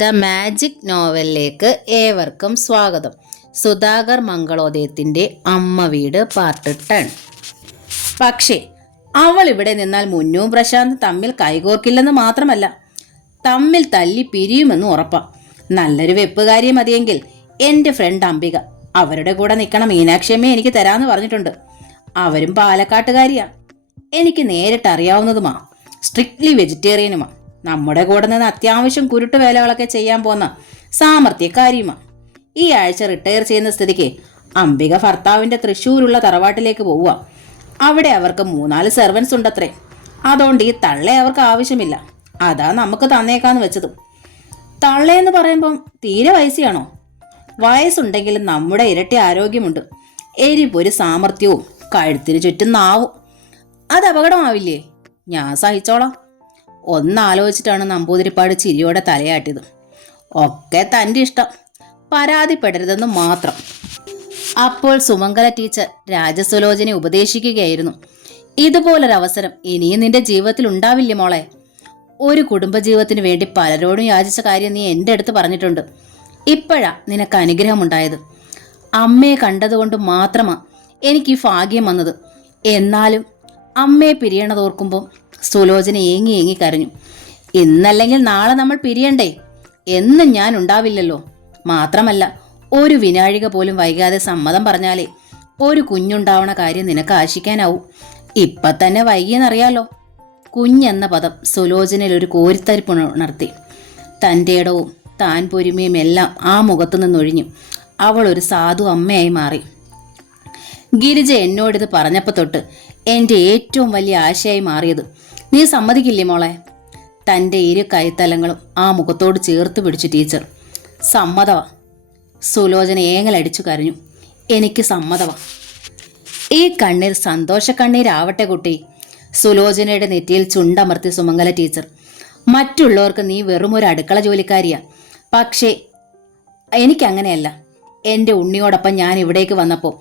The magic നോവലിലേക്ക് ഏവർക്കും സ്വാഗതം. സുധാകർ മംഗളോദയത്തിൻ്റെ അമ്മ വീട് പാർട്ട് 10. പക്ഷേ അവൾ ഇവിടെ നിന്നാൽ മുന്നും പ്രശാന്ത് തമ്മിൽ കൈകോർക്കില്ലെന്ന് മാത്രമല്ല, തമ്മിൽ തല്ലി പിരിയുമെന്ന് ഉറപ്പാ. നല്ലൊരു വെപ്പുകാരിയെ മതിയെങ്കിൽ എൻ്റെ ഫ്രണ്ട് അംബിക അവരുടെ കൂടെ നിൽക്കണ മീനാക്ഷിയമ്മയെ എനിക്ക് തരാമെന്ന് പറഞ്ഞിട്ടുണ്ട്. അവരും പാലക്കാട്ടുകാരിയാ, എനിക്ക് നേരിട്ട് അറിയാവുന്നതുമാ. സ്ട്രിക്ട്ലി വെജിറ്റേറിയനുമാ. നമ്മുടെ കൂടെ നിന്ന് അത്യാവശ്യം കുരുട്ട് വേലകളൊക്കെ ചെയ്യാൻ പോന്ന സാമർത്ഥ്യക്കാരിയുമാ. ഈ ആഴ്ച റിട്ടയർ ചെയ്യുന്ന സ്ഥിതിക്ക് അംബിക ഭർത്താവിൻ്റെ തൃശ്ശൂരുള്ള തറവാട്ടിലേക്ക് പോവുക. അവിടെ അവർക്ക് 3-4 സെർവൻസ് ഉണ്ടത്രേ. അതുകൊണ്ട് ഈ തള്ളെ അവർക്ക് ആവശ്യമില്ല. അതാ നമുക്ക് തന്നേക്കാന്ന് വെച്ചതും. തള്ളയെന്ന് പറയുമ്പം തീരെ വയസ്സാണോ? വയസ്സുണ്ടെങ്കിലും നമ്മുടെ ഇരട്ടി ആരോഗ്യമുണ്ട്. എരിപൊരു സാമർത്ഥ്യവും കഴുത്തിന് ചുറ്റും നാവും. അത് അപകടമാവില്ലേ? ഞാൻ സഹിച്ചോളാം. ഒന്നാലോചിച്ചിട്ടാണ് നമ്പൂതിരിപ്പാട് ചിരിയോടെ തലയാട്ടിയത്. ഒക്കെ തൻ്റെ ഇഷ്ടം, പരാതിപ്പെടരുതെന്ന് മാത്രം. അപ്പോൾ സുമംഗല ടീച്ചർ രാജസുലോചനെ ഉപദേശിക്കുകയായിരുന്നു. ഇതുപോലൊരവസരം ഇനിയും നിന്റെ ജീവിതത്തിൽ ഉണ്ടാവില്ലേ മോളെ? ഒരു കുടുംബജീവിതത്തിന് വേണ്ടി പലരോടും യാചിച്ച കാര്യം നീ എൻ്റെ അടുത്ത് പറഞ്ഞിട്ടുണ്ട്. ഇപ്പോഴാ നിനക്ക് അനുഗ്രഹമുണ്ടായത്. അമ്മയെ കണ്ടതുകൊണ്ട് മാത്രമാ എനിക്ക് ഈ ഭാഗ്യം വന്നത്. എന്നാലും അമ്മയെ പിരിയണതോർക്കുമ്പോൾ സുലോചന ഏങ്ങി ഏങ്ങി കരഞ്ഞു. ഇന്നല്ലെങ്കിൽ നാളെ നമ്മൾ പിരിയണ്ടേ? എന്നും ഞാൻ ഉണ്ടാവില്ലല്ലോ. മാത്രമല്ല, ഒരു വിനാഴിക പോലും വൈകാതെ സമ്മതം പറഞ്ഞാലേ ഒരു കുഞ്ഞുണ്ടാവണ കാര്യം നിനക്ക് ആശിക്കാനാവൂ. ഇപ്പം തന്നെ വൈകിയെന്നറിയാലോ. കുഞ്ഞെന്ന പദം സുലോചനയിൽ ഒരു കോരിത്തരിപ്പ് ഉണർത്തി. തൻ്റെ ഇടവും താൻ പൊരുമയും എല്ലാം ആ മുഖത്തു നിന്നൊഴിഞ്ഞു. അവൾ ഒരു സാധു അമ്മയായി മാറി. ഗിരിജ എന്നോടിത് പറഞ്ഞപ്പോൾ തൊട്ട് എൻ്റെ ഏറ്റവും വലിയ ആശയായി മാറിയത്. നീ സമ്മതിക്കില്ലേ മോളെ? തൻ്റെ ഇരു കൈത്തലങ്ങളും ആ മുഖത്തോട് ചേർത്ത് പിടിച്ചു ടീച്ചർ. സമ്മതവാ. സുലോചന ഏങ്ങലടിച്ചു കരഞ്ഞു. എനിക്ക് സമ്മതവാ. ഈ കണ്ണീർ സന്തോഷക്കണ്ണീരാവട്ടെ കുട്ടി. സുലോചനയുടെ നെറ്റിയിൽ ചുണ്ടമർത്തി സുമംഗല ടീച്ചർ. മറ്റുള്ളവർക്ക് നീ വെറും ഒരു അടുക്കള ജോലിക്കാരിയാ. പക്ഷേ എനിക്കങ്ങനെയല്ല. എൻ്റെ ഉണ്ണിയോടൊപ്പം ഞാൻ ഇവിടേക്ക് വന്നപ്പോൾ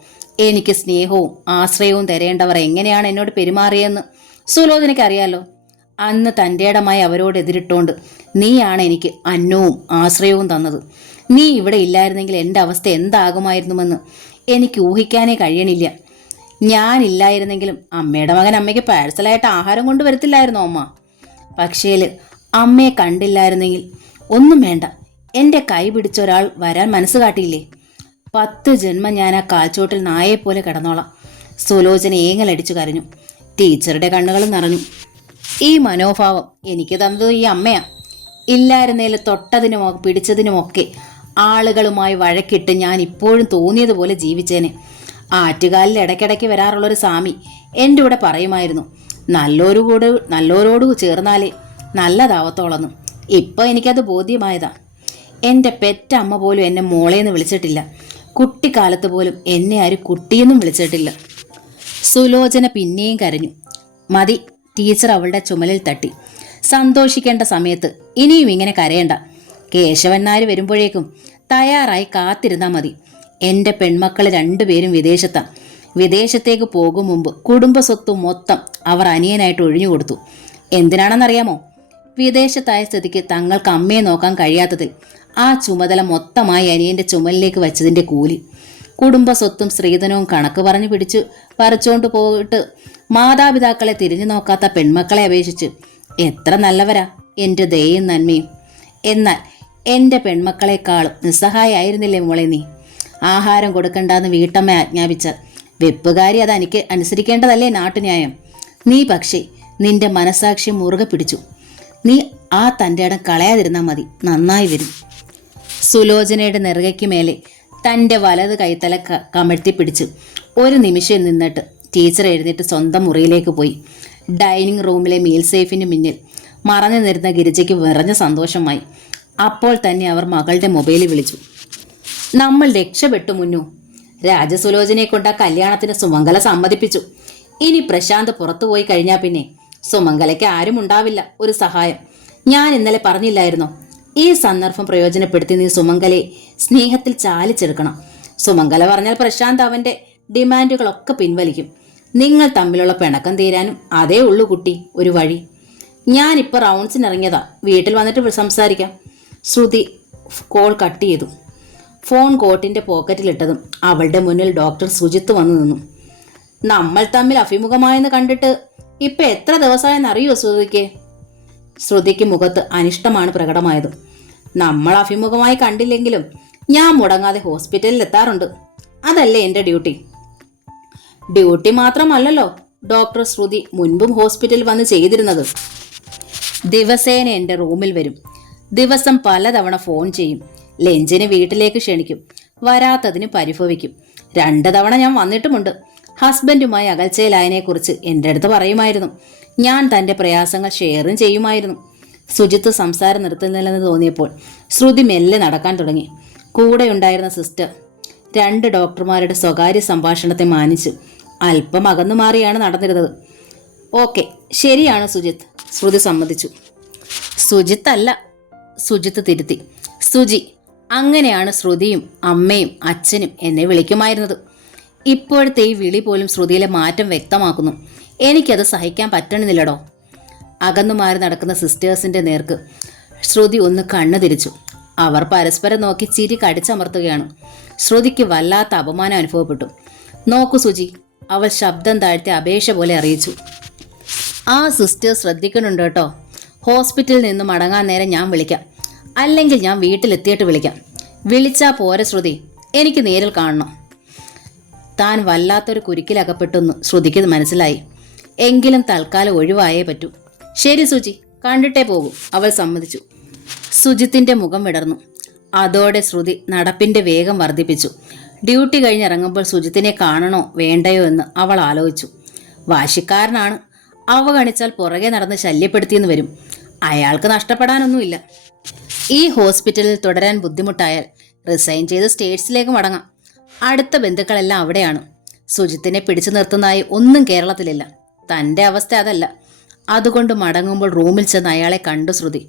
എനിക്ക് സ്നേഹവും ആശ്രയവും തരേണ്ടവർ എങ്ങനെയാണ് എന്നോട് പെരുമാറിയെന്ന് സുലോചനയ്ക്ക് അറിയാലോ. അന്ന് തൻ്റെ ഇടമായി അവരോട് എതിരിട്ടോണ്ട് നീയാണ് എനിക്ക് അന്നവും ആശ്രയവും തന്നത്. നീ ഇവിടെ ഇല്ലായിരുന്നെങ്കിൽ എൻ്റെ അവസ്ഥ എന്താകുമായിരുന്നുവെന്ന് എനിക്ക് ഊഹിക്കാനേ കഴിയണില്ല. ഞാനില്ലായിരുന്നെങ്കിലും അമ്മയുടെ മകൻ അമ്മയ്ക്ക് പാഴ്സലായിട്ട് ആഹാരം കൊണ്ടുവരത്തില്ലായിരുന്നോ അമ്മ? പക്ഷേല് അമ്മയെ കണ്ടില്ലായിരുന്നെങ്കിൽ ഒന്നും വേണ്ട, എൻ്റെ കൈ പിടിച്ച ഒരാൾ വരാൻ മനസ്സ് കാട്ടിയില്ലേ? 10 ജന്മം ഞാൻ ആ കാൽച്ചോട്ടിൽ നായെപ്പോലെ കിടന്നോളാം. സുലോചന ഏങ്ങലടിച്ചു കരഞ്ഞു. ടീച്ചറുടെ കണ്ണുകളും നിറഞ്ഞു. ഈ മനോഭാവം എനിക്ക് തന്നത് ഈ അമ്മയാ. ഇല്ലായിരുന്നേൽ തൊട്ടതിനുമോ പിടിച്ചതിനുമൊക്കെ ആളുകളുമായി വഴക്കിട്ട് ഞാൻ ഇപ്പോഴും തോന്നിയതുപോലെ ജീവിച്ചേനെ. ആറ്റുകാലിൽ ഇടയ്ക്കിടയ്ക്ക് വരാറുള്ളൊരു സ്വാമി എൻ്റെ കൂടെ പറയുമായിരുന്നു, നല്ലോരോട് ചേർന്നാലേ നല്ലതാവത്തോളെന്ന്. ഇപ്പം എനിക്കത് ബോധ്യമായതാ. എൻ്റെ പെറ്റമ്മ പോലും എന്നെ മോളേന്ന് വിളിച്ചിട്ടില്ല. കുട്ടിക്കാലത്ത് പോലും എന്നെ ആരും കുട്ടിയെന്നും വിളിച്ചിട്ടില്ല. സുലോചന പിന്നെയും കരഞ്ഞു. മതി. ടീച്ചർ അവളുടെ ചുമലിൽ തട്ടി. സന്തോഷിക്കേണ്ട സമയത്ത് ഇനിയും ഇങ്ങനെ കരയണ്ട. കേശവൻ നായർ വരുമ്പോഴേക്കും തയ്യാറായി കാത്തിരുന്നാൽ മതി. എൻ്റെ പെൺമക്കൾ 2 പേരും വിദേശത്താ. വിദേശത്തേക്ക് പോകും മുമ്പ് കുടുംബ സ്വത്ത് മൊത്തം അവർ അനിയനായിട്ട് ഒഴിഞ്ഞു കൊടുത്തു. എന്തിനാണെന്നറിയാമോ? വിദേശത്തായ സ്ഥിതിക്ക് തങ്ങൾക്ക് അമ്മയെ നോക്കാൻ കഴിയാത്തതിൽ ആ ചുമതല മൊത്തമായി അനിയൻ്റെ ചുമലിലേക്ക് വച്ചതിൻ്റെ കൂലി. കുടുംബ സ്വത്തും സ്ത്രീധനവും കണക്ക് പറഞ്ഞു പറിച്ചുകൊണ്ട് പോയിട്ട് മാതാപിതാക്കളെ തിരിഞ്ഞു നോക്കാത്ത പെൺമക്കളെ അപേക്ഷിച്ച് എത്ര നല്ലവരാ എൻ്റെ ദയയും നന്മയും. എന്നാൽ എൻ്റെ പെൺമക്കളെക്കാളും നിസ്സഹായായിരുന്നില്ലേ മോളെ നീ? ആഹാരം കൊടുക്കണ്ടെന്ന് വീട്ടമ്മ ആജ്ഞാപിച്ചാൽ വെപ്പുകാരി അത് അനുസരിക്കേണ്ടതല്ലേ നാട്ടുന്യായം? നീ പക്ഷേ നിന്റെ മനസാക്ഷി മുറുകെ പിടിച്ചു. നീ ആ തൻ്റെ ഇടം കളയാതിരുന്നാൽ മതി, നന്നായി വരും. സുലോചനയുടെ നെറുകയ്ക്ക് മേലെ തൻ്റെ വലത് കൈത്തല കമഴ്ത്തി പിടിച്ച് ഒരു നിമിഷം നിന്നിട്ട് ടീച്ചർ എഴുന്നേറ്റ് സ്വന്തം മുറിയിലേക്ക് പോയി. ഡൈനിങ് റൂമിലെ മീൽ സേഫിന് മുന്നിൽ മറഞ്ഞു നിന്നിരുന്ന ഗിരിജയ്ക്ക് വിറഞ്ഞ സന്തോഷമായി. അപ്പോൾ തന്നെ അവർ മകളുടെ മൊബൈലിൽ വിളിച്ചു. നമ്മൾ രക്ഷപ്പെട്ടു മുന്നു. രാജസുലോചനയെ കൊണ്ട് ആ കല്യാണത്തിന് സുമംഗല സമ്മതിപ്പിച്ചു. ഇനി പ്രശാന്ത് പുറത്തു പോയി കഴിഞ്ഞാൽ പിന്നെ സുമംഗലയ്ക്ക് ആരും ഉണ്ടാവില്ല ഒരു സഹായം. ഞാൻ ഇന്നലെ പറഞ്ഞില്ലായിരുന്നോ? ഈ സന്ദർഭം പ്രയോജനപ്പെടുത്തി നീ സുമംഗലയെ സ്നേഹത്തിൽ ചാലിച്ചെടുക്കണം. സുമംഗല പറഞ്ഞാൽ പ്രശാന്ത് അവൻ്റെ ഡിമാൻഡുകളൊക്കെ പിൻവലിക്കും. നിങ്ങൾ തമ്മിലുള്ള പിണക്കം തീരാനും അതേ ഉള്ളൂ കുട്ടി ഒരു വഴി. ഞാനിപ്പോൾ റൗണ്ട്സിനിറങ്ങിയതാ. വീട്ടിൽ വന്നിട്ട് സംസാരിക്കാം. ശ്രുതി കോൾ കട്ട് ചെയ്തു. ഫോൺ കോട്ടിൻ്റെ പോക്കറ്റിലിട്ടതും അവളുടെ മുന്നിൽ ഡോക്ടർ സുജിത്ത് വന്നു നിന്നു. നമ്മൾ തമ്മിൽ അഭിമുഖമായെന്ന് കണ്ടിട്ട് ഇപ്പം എത്ര ദിവസമായെന്ന് അറിയോ ശ്രുതിക്ക്? ശ്രുതിക്ക് മുഖത്ത് അനിഷ്ടമാണ് പ്രകടമായത്. നമ്മൾ അഭിമുഖമായി കണ്ടില്ലെങ്കിലും ഞാൻ മുടങ്ങാതെ ഹോസ്പിറ്റലിൽ എത്താറുണ്ട്. അതല്ലേ എൻ്റെ ഡ്യൂട്ടി. ഡ്യൂട്ടി മാത്രമല്ലല്ലോ ഡോക്ടർ ശ്രുതി മുൻപും ഹോസ്പിറ്റലിൽ വന്ന് ചെയ്തിരുന്നത്. ദിവസേന എൻ്റെ റൂമിൽ വരും. ദിവസം പലതവണ ഫോൺ ചെയ്യും. ലഞ്ചിന് വീട്ടിലേക്ക് ക്ഷണിക്കും. വരാത്തതിന് പരിഭവിക്കും. 2 തവണ ഞാൻ വന്നിട്ടുമുണ്ട്. ഹസ്ബൻഡുമായി അകൽച്ചയിലായതിനെക്കുറിച്ച് എൻ്റെ അടുത്ത് പറയുമായിരുന്നു. ഞാൻ തൻ്റെ പ്രയാസങ്ങൾ ഷെയറും ചെയ്യുമായിരുന്നു. സുജിത്ത് സംസാരം നിർത്തുന്നില്ലെന്ന് തോന്നിയപ്പോൾ ശ്രുതി മെല്ലെ നടക്കാൻ തുടങ്ങി. കൂടെ ഉണ്ടായിരുന്ന സിസ്റ്റർ 2 ഡോക്ടർമാരുടെ സ്വകാര്യ സംഭാഷണത്തെ മാനിച്ച് അല്പം അകന്നു മാറിയാണ് നടന്നിരുന്നത്. ഓക്കെ, ശരിയാണ് സുജിത്ത്, ശ്രുതി സമ്മതിച്ചു. സുജിത്ത് അല്ല, സുജിത്ത് തിരുത്തി. സുജി. അങ്ങനെയാണ് ശ്രുതിയും അമ്മയും അച്ഛനും എന്നെ വിളിക്കുമായിരുന്നത്. ഇപ്പോഴത്തെ ഈ വിളി പോലും ശ്രുതിയിലെ മാറ്റം വ്യക്തമാക്കുന്നു. എനിക്കത് സഹിക്കാൻ പറ്റണമെന്നില്ലടോ. അകന്നുമാറി നടക്കുന്ന സിസ്റ്റേഴ്സിൻ്റെ നേർക്ക് ശ്രുതി ഒന്ന് കണ്ണു തിരിച്ചു. അവർ പരസ്പരം നോക്കി ചിരി കടിച്ചമർത്തുകയാണ്. ശ്രുതിക്ക് വല്ലാത്ത അപമാനം അനുഭവപ്പെട്ടു. നോക്കൂ സുജി, അവൾ ശബ്ദം താഴ്ത്തി അപേക്ഷ പോലെ അറിയിച്ചു. ആ സിസ്റ്റർ ശ്രദ്ധിക്കുന്നുണ്ട് കേട്ടോ. ഹോസ്പിറ്റലിൽ നിന്ന് മടങ്ങാൻ നേരം ഞാൻ വിളിക്കാം, അല്ലെങ്കിൽ ഞാൻ വീട്ടിലെത്തിയിട്ട് വിളിക്കാം. വിളിച്ചാൽ പോരെ ശ്രുതി, എനിക്ക് നേരിൽ കാണണം. താൻ വല്ലാത്തൊരു കുരുക്കിലകപ്പെട്ടെന്ന് ശ്രുതിക്ക് മനസ്സിലായി. എങ്കിലും തൽക്കാലം ഒഴിവായേ പറ്റൂ. ശരി സുജി, കണ്ടിട്ടേ പോകൂ, അവൾ സമ്മതിച്ചു. സുജിത്തിൻ്റെ മുഖം വിടർന്നു. അതോടെ ശ്രുതി നടപ്പിൻ്റെ വേഗം വർദ്ധിപ്പിച്ചു. ഡ്യൂട്ടി കഴിഞ്ഞിറങ്ങുമ്പോൾ സുജിത്തിനെ കാണണോ വേണ്ടയോ എന്ന് അവൾ ആലോചിച്ചു. വാശിക്കാരനാണ്. അവഗണിച്ചാൽ പുറകെ നടന്ന് ശല്യപ്പെടുത്തിയെന്ന് വരും. അയാൾക്ക് നഷ്ടപ്പെടാനൊന്നുമില്ല. ഈ ഹോസ്പിറ്റലിൽ തുടരാൻ ബുദ്ധിമുട്ടായാൽ റിസൈൻ ചെയ്ത് സ്റ്റേറ്റ്സിലേക്ക് മടങ്ങാം. അടുത്ത ബന്ധുക്കളെല്ലാം അവിടെയാണ്. സുജിത്തിനെ പിടിച്ചു നിർത്തുന്നതായി ഒന്നും കേരളത്തിലില്ല. തൻ്റെ അവസ്ഥ അതല്ല. അതുകൊണ്ട് മടങ്ങുമ്പോൾ റൂമിൽ ചെന്ന് അയാളെ കണ്ടു ശ്രുതി.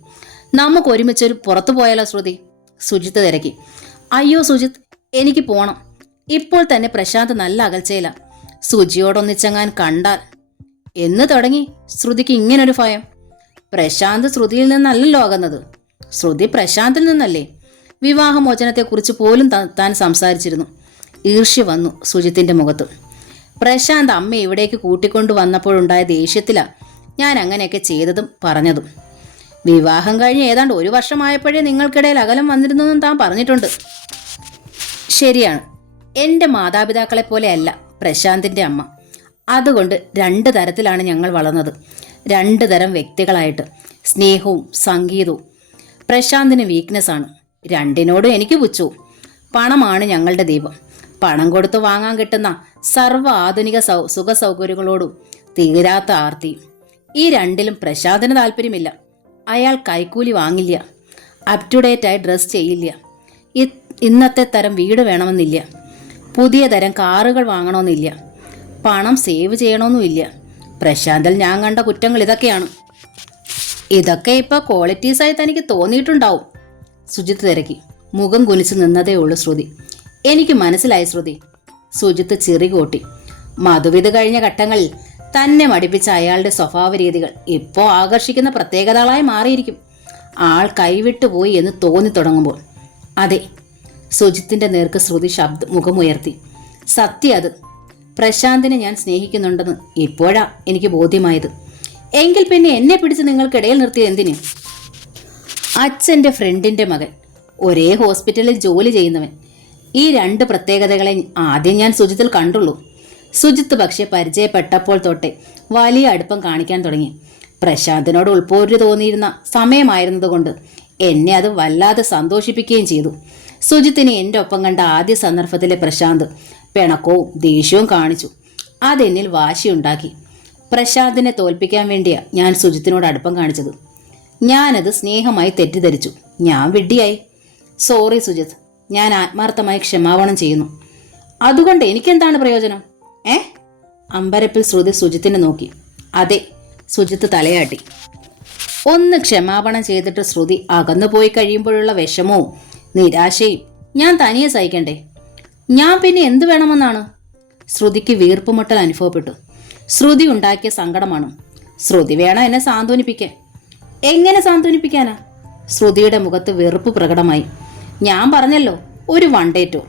നമുക്ക് ഒരുമിച്ചൊരു പുറത്തു പോയാലോ ശ്രുതി? സുജിത്ത് തിരക്കി. അയ്യോ സുജിത്ത്, എനിക്ക് പോണം. ഇപ്പോൾ തന്നെ പ്രശാന്ത് നല്ല അകൽച്ചയിലാണ്. സുജിയോടൊന്നിച്ചെങ്ങാൻ കണ്ടാൽ എന്ന് തുടങ്ങി ശ്രുതിക്ക് ഇങ്ങനൊരു ഭയം. പ്രശാന്ത് ശ്രുതിയിൽ നിന്നല്ലല്ലോ അകന്നത്. ശ്രുതി പ്രശാന്തിൽ നിന്നല്ലേ. വിവാഹമോചനത്തെക്കുറിച്ച് പോലും താൻ സംസാരിച്ചിരുന്നു. ഈർഷ്യ വന്നു സുജിത്തിൻ്റെ മുഖത്ത്. പ്രശാന്ത് അമ്മ ഇവിടേക്ക് കൂട്ടിക്കൊണ്ടു വന്നപ്പോഴുണ്ടായ ദേഷ്യത്തിലാണ് ഞാൻ അങ്ങനെയൊക്കെ ചെയ്തതും പറഞ്ഞതും. വിവാഹം കഴിഞ്ഞ് ഏതാണ്ട് 1 വർഷമായപ്പോഴേ നിങ്ങൾക്കിടയിൽ അകലം വന്നിരുന്നെന്നും താൻ പറഞ്ഞിട്ടുണ്ട്. ശരിയാണ്. എൻ്റെ മാതാപിതാക്കളെപ്പോലെയല്ല പ്രശാന്തിൻ്റെ അമ്മ. അതുകൊണ്ട് 2 തരത്തിലാണ് ഞങ്ങൾ വളർന്നത്. 2 തരം വ്യക്തികളായിട്ട്. സ്നേഹവും സംഗീതവും. പ്രശാന്തിന് വീക്ക്നെസ്സാണ്. 2നോടും എനിക്ക് പുച്ഛവും. പണമാണ് ഞങ്ങളുടെ ദീപം. പണം കൊടുത്ത് വാങ്ങാൻ കിട്ടുന്ന സർവ്വ ആധുനിക സുഖ സൗകര്യങ്ങളോടും തീരാത്ത ആർത്തിയും. ഈ 2ലും പ്രശാന്തിന് താല്പര്യമില്ല. അയാൾ കൈക്കൂലി വാങ്ങില്ല. അപ് ടു ഡേറ്റായി ഡ്രസ് ചെയ്യില്ല. ഇന്നത്തെ തരം വീട് വേണമെന്നില്ല. പുതിയ തരം കാറുകൾ വാങ്ങണമെന്നില്ല. പണം സേവ് ചെയ്യണമെന്നുമില്ല. പ്രശാന്തിൽ ഞാൻ കണ്ട കുറ്റങ്ങൾ ഇതൊക്കെയാണ്. ഇതൊക്കെ ഇപ്പോൾ ക്വാളിറ്റീസായി തനിക്ക് തോന്നിയിട്ടുണ്ടാവും. സുജിത്ത് തിരക്കി. മുഖം കുനിച്ച് നിന്നതേ ഉള്ളൂ ശ്രുതി. എനിക്ക് മനസ്സിലായി ശ്രുതി. സുജിത്ത് ചിറി കൂട്ടി. മധുവിധ കഴിഞ്ഞ ഘട്ടങ്ങളിൽ തന്നെ മടിപ്പിച്ച അയാളുടെ സ്വഭാവ രീതികൾ ഇപ്പോൾ ആകർഷിക്കുന്ന പ്രത്യേകതകളായി മാറിയിരിക്കും. ആൾ കൈവിട്ടു പോയി എന്ന് തോന്നി തുടങ്ങുമ്പോൾ. അതെ, സുജിത്തിൻ്റെ നേർക്ക് ശ്രുതി മുഖമുയർത്തി. സത്യം അത്. പ്രശാന്തിനെ ഞാൻ സ്നേഹിക്കുന്നുണ്ടെന്ന് ഇപ്പോഴാ എനിക്ക് ബോധ്യമായത്. എങ്കിൽ പിന്നെ എന്നെ പിടിച്ച് നിങ്ങൾക്കിടയിൽ നിർത്തിയത് എന്തിന്? അച്ഛൻ്റെ ഫ്രണ്ടിൻ്റെ മകൻ, ഒരേ ഹോസ്പിറ്റലിൽ ജോലി ചെയ്യുന്നവൻ. ഈ 2 പ്രത്യേകതകളെ ആദ്യം ഞാൻ സുജിത്തിൽ കണ്ടുള്ളൂ. സുജിത്ത് പക്ഷെ പരിചയപ്പെട്ടപ്പോൾ തൊട്ടേ വലിയ അടുപ്പം കാണിക്കാൻ തുടങ്ങി. പ്രശാന്തിനോട് ഉൾപ്പോര് തോന്നിയിരുന്ന സമയമായിരുന്നതുകൊണ്ട് എന്നെ അത് വല്ലാതെ സന്തോഷിപ്പിക്കുകയും ചെയ്തു. സുജിത്തിനെ എൻ്റെ ഒപ്പം കണ്ട ആദ്യ സന്ദർഭത്തിലെ പ്രശാന്ത് പിണക്കവും ദേഷ്യവും കാണിച്ചു. അതെന്നിൽ വാശിയുണ്ടാക്കി. പ്രശാന്തിനെ തോൽപ്പിക്കാൻ വേണ്ടിയാണ് ഞാൻ സുജിത്തിനോട് അടുപ്പം കാണിച്ചത്. ഞാനത് സ്നേഹമായി തെറ്റിദ്ധരിച്ചു. ഞാൻ വിഡ്ഢിയായി. സോറി സുജിത്ത്, ഞാൻ ആത്മാർത്ഥമായി ക്ഷമാപണം ചെയ്യുന്നു. അതുകൊണ്ട് എനിക്കെന്താണ് പ്രയോജനം? അമ്പരപ്പിൽ ശ്രുതി സുജിത്തിനെ നോക്കി. അതെ, സുജിത്ത് തലയാട്ടി. ഒന്ന് ക്ഷമാപണം ചെയ്തിട്ട് ശ്രുതി അകന്നുപോയി കഴിയുമ്പോഴുള്ള വിഷമവും നിരാശയും ഞാൻ തനിയെ സഹിക്കണ്ടേ? ഞാൻ പിന്നെ എന്തു വേണമെന്നാണ്? ശ്രുതിക്ക് വീർപ്പുമുട്ടൽ അനുഭവപ്പെട്ടു. ശ്രുതി ഉണ്ടാക്കിയ സങ്കടമാണ്. ശ്രുതി വേണം എന്നെ സാന്ത്വനിപ്പിക്കാൻ. എങ്ങനെ സാന്ത്വനിപ്പിക്കാനാ? ശ്രുതിയുടെ മുഖത്ത് വെറുപ്പ് പ്രകടമായി. ഞാൻ പറഞ്ഞല്ലോ, ഒരു വൺ ഡേ ടൂർ.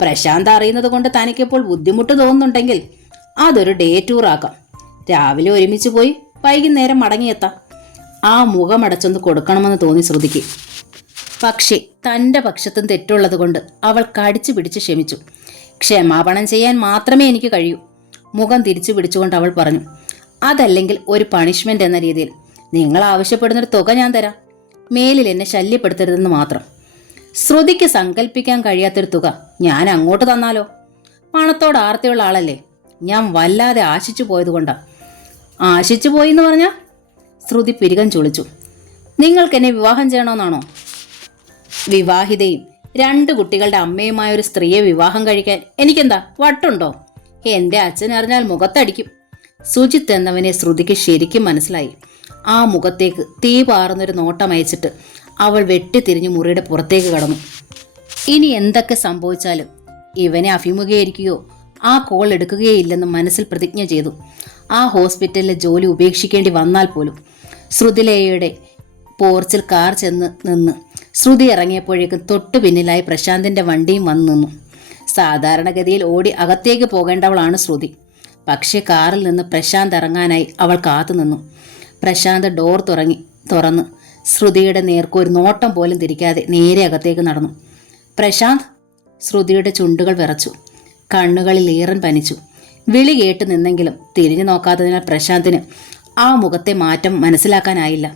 പ്രശാന്ത് അറിയുന്നത് കൊണ്ട് തനിക്കിപ്പോൾ ബുദ്ധിമുട്ട് തോന്നുന്നുണ്ടെങ്കിൽ അതൊരു ഡേ ടൂർ ആക്കാം. രാവിലെ ഒരുമിച്ച് പോയി വൈകുന്നേരം മടങ്ങിയെത്താം. ആ മുഖമടച്ചൊന്ന് കൊടുക്കണമെന്ന് തോന്നി ശ്രുതിക്ക്. പക്ഷേ തൻ്റെ പക്ഷത്തും തെറ്റുള്ളത് കൊണ്ട് അവൾ കടിച്ചു പിടിച്ച് ക്ഷമിച്ചു. ക്ഷമാപണം ചെയ്യാൻ മാത്രമേ എനിക്ക് കഴിയൂ. മുഖം തിരിച്ചു പിടിച്ചുകൊണ്ട് അവൾ പറഞ്ഞു. അതല്ലെങ്കിൽ ഒരു പണിഷ്മെന്റ് എന്ന രീതിയിൽ നിങ്ങൾ ആവശ്യപ്പെടുന്നൊരു തുക ഞാൻ തരാം. മേലിൽ എന്നെ ശല്യപ്പെടുത്തരുതെന്ന് മാത്രം. ശ്രുതിക്ക് സങ്കല്പിക്കാൻ കഴിയാത്തൊരു തുക ഞാൻ അങ്ങോട്ട് തന്നാലോ? പണത്തോട് ആർത്തിയുള്ള ആളല്ലേ. ഞാൻ വല്ലാതെ ആശിച്ചു പോയതുകൊണ്ടാ. ആശിച്ചു പോയി എന്ന് പറഞ്ഞാൽ? ശ്രുതി പിരികം ചൊളിച്ചു. നിങ്ങൾക്ക് എന്നെ വിവാഹം ചെയ്യണമെന്നാണോ? വിവാഹിതയും 2 കുട്ടികളുടെ അമ്മയുമായ ഒരു സ്ത്രീയെ വിവാഹം കഴിക്കാൻ എനിക്കെന്താ വട്ടുണ്ടോ? എന്റെ അച്ഛൻ അറിഞ്ഞാൽ മുഖത്തടിക്കും. സുജിത്ത് എന്നവനെ ശ്രുതിക്ക് ശരിക്കും മനസ്സിലായി. ആ മുഖത്തേക്ക് തീ പാറുന്നൊരു നോട്ടം അയച്ചിട്ട് അവൾ വെട്ടിത്തിരിഞ്ഞ് മുറിയുടെ പുറത്തേക്ക് കടന്നു. ഇനി എന്തൊക്കെ സംഭവിച്ചാലും ഇവനെ അഭിമുഖീകരിക്കുകയോ ആ കോൾ എടുക്കുകയില്ലെന്ന് മനസ്സിൽ പ്രതിജ്ഞ ചെയ്തു. ആ ഹോസ്പിറ്റലിലെ ജോലി ഉപേക്ഷിക്കേണ്ടി വന്നാൽ പോലും. ശ്രുതിലയയുടെ പോർച്ചിൽ കാർ ചെന്ന് നിന്ന് ശ്രുതി ഇറങ്ങിയപ്പോഴേക്കും തൊട്ടു പിന്നിലായി പ്രശാന്തിന്റെ വണ്ടിയും വന്നു നിന്നു. സാധാരണഗതിയിൽ ഓടി അകത്തേക്ക് പോകേണ്ടവളാണ് ശ്രുതി. പക്ഷേ കാറിൽ നിന്ന് പ്രശാന്ത് ഇറങ്ങാനായി അവൾ കാത്തുനിന്നു. പ്രശാന്ത് ഡോർ തുറന്ന് ശ്രുതിയുടെ നേർക്ക് ഒരു നോട്ടം പോലും തിരിക്കാതെ നേരെ അകത്തേക്ക് നടന്നു. പ്രശാന്ത്! ശ്രുതിയുടെ ചുണ്ടുകൾ വിറച്ചു. കണ്ണുകളിൽ ഈറൻ പനിച്ചു. വിളി കേട്ട് നിന്നെങ്കിലും തിരിഞ്ഞു നോക്കാത്തതിനാൽ പ്രശാന്തിന് ആ മുഖത്തെ മാറ്റം മനസ്സിലാക്കാനായില്ല.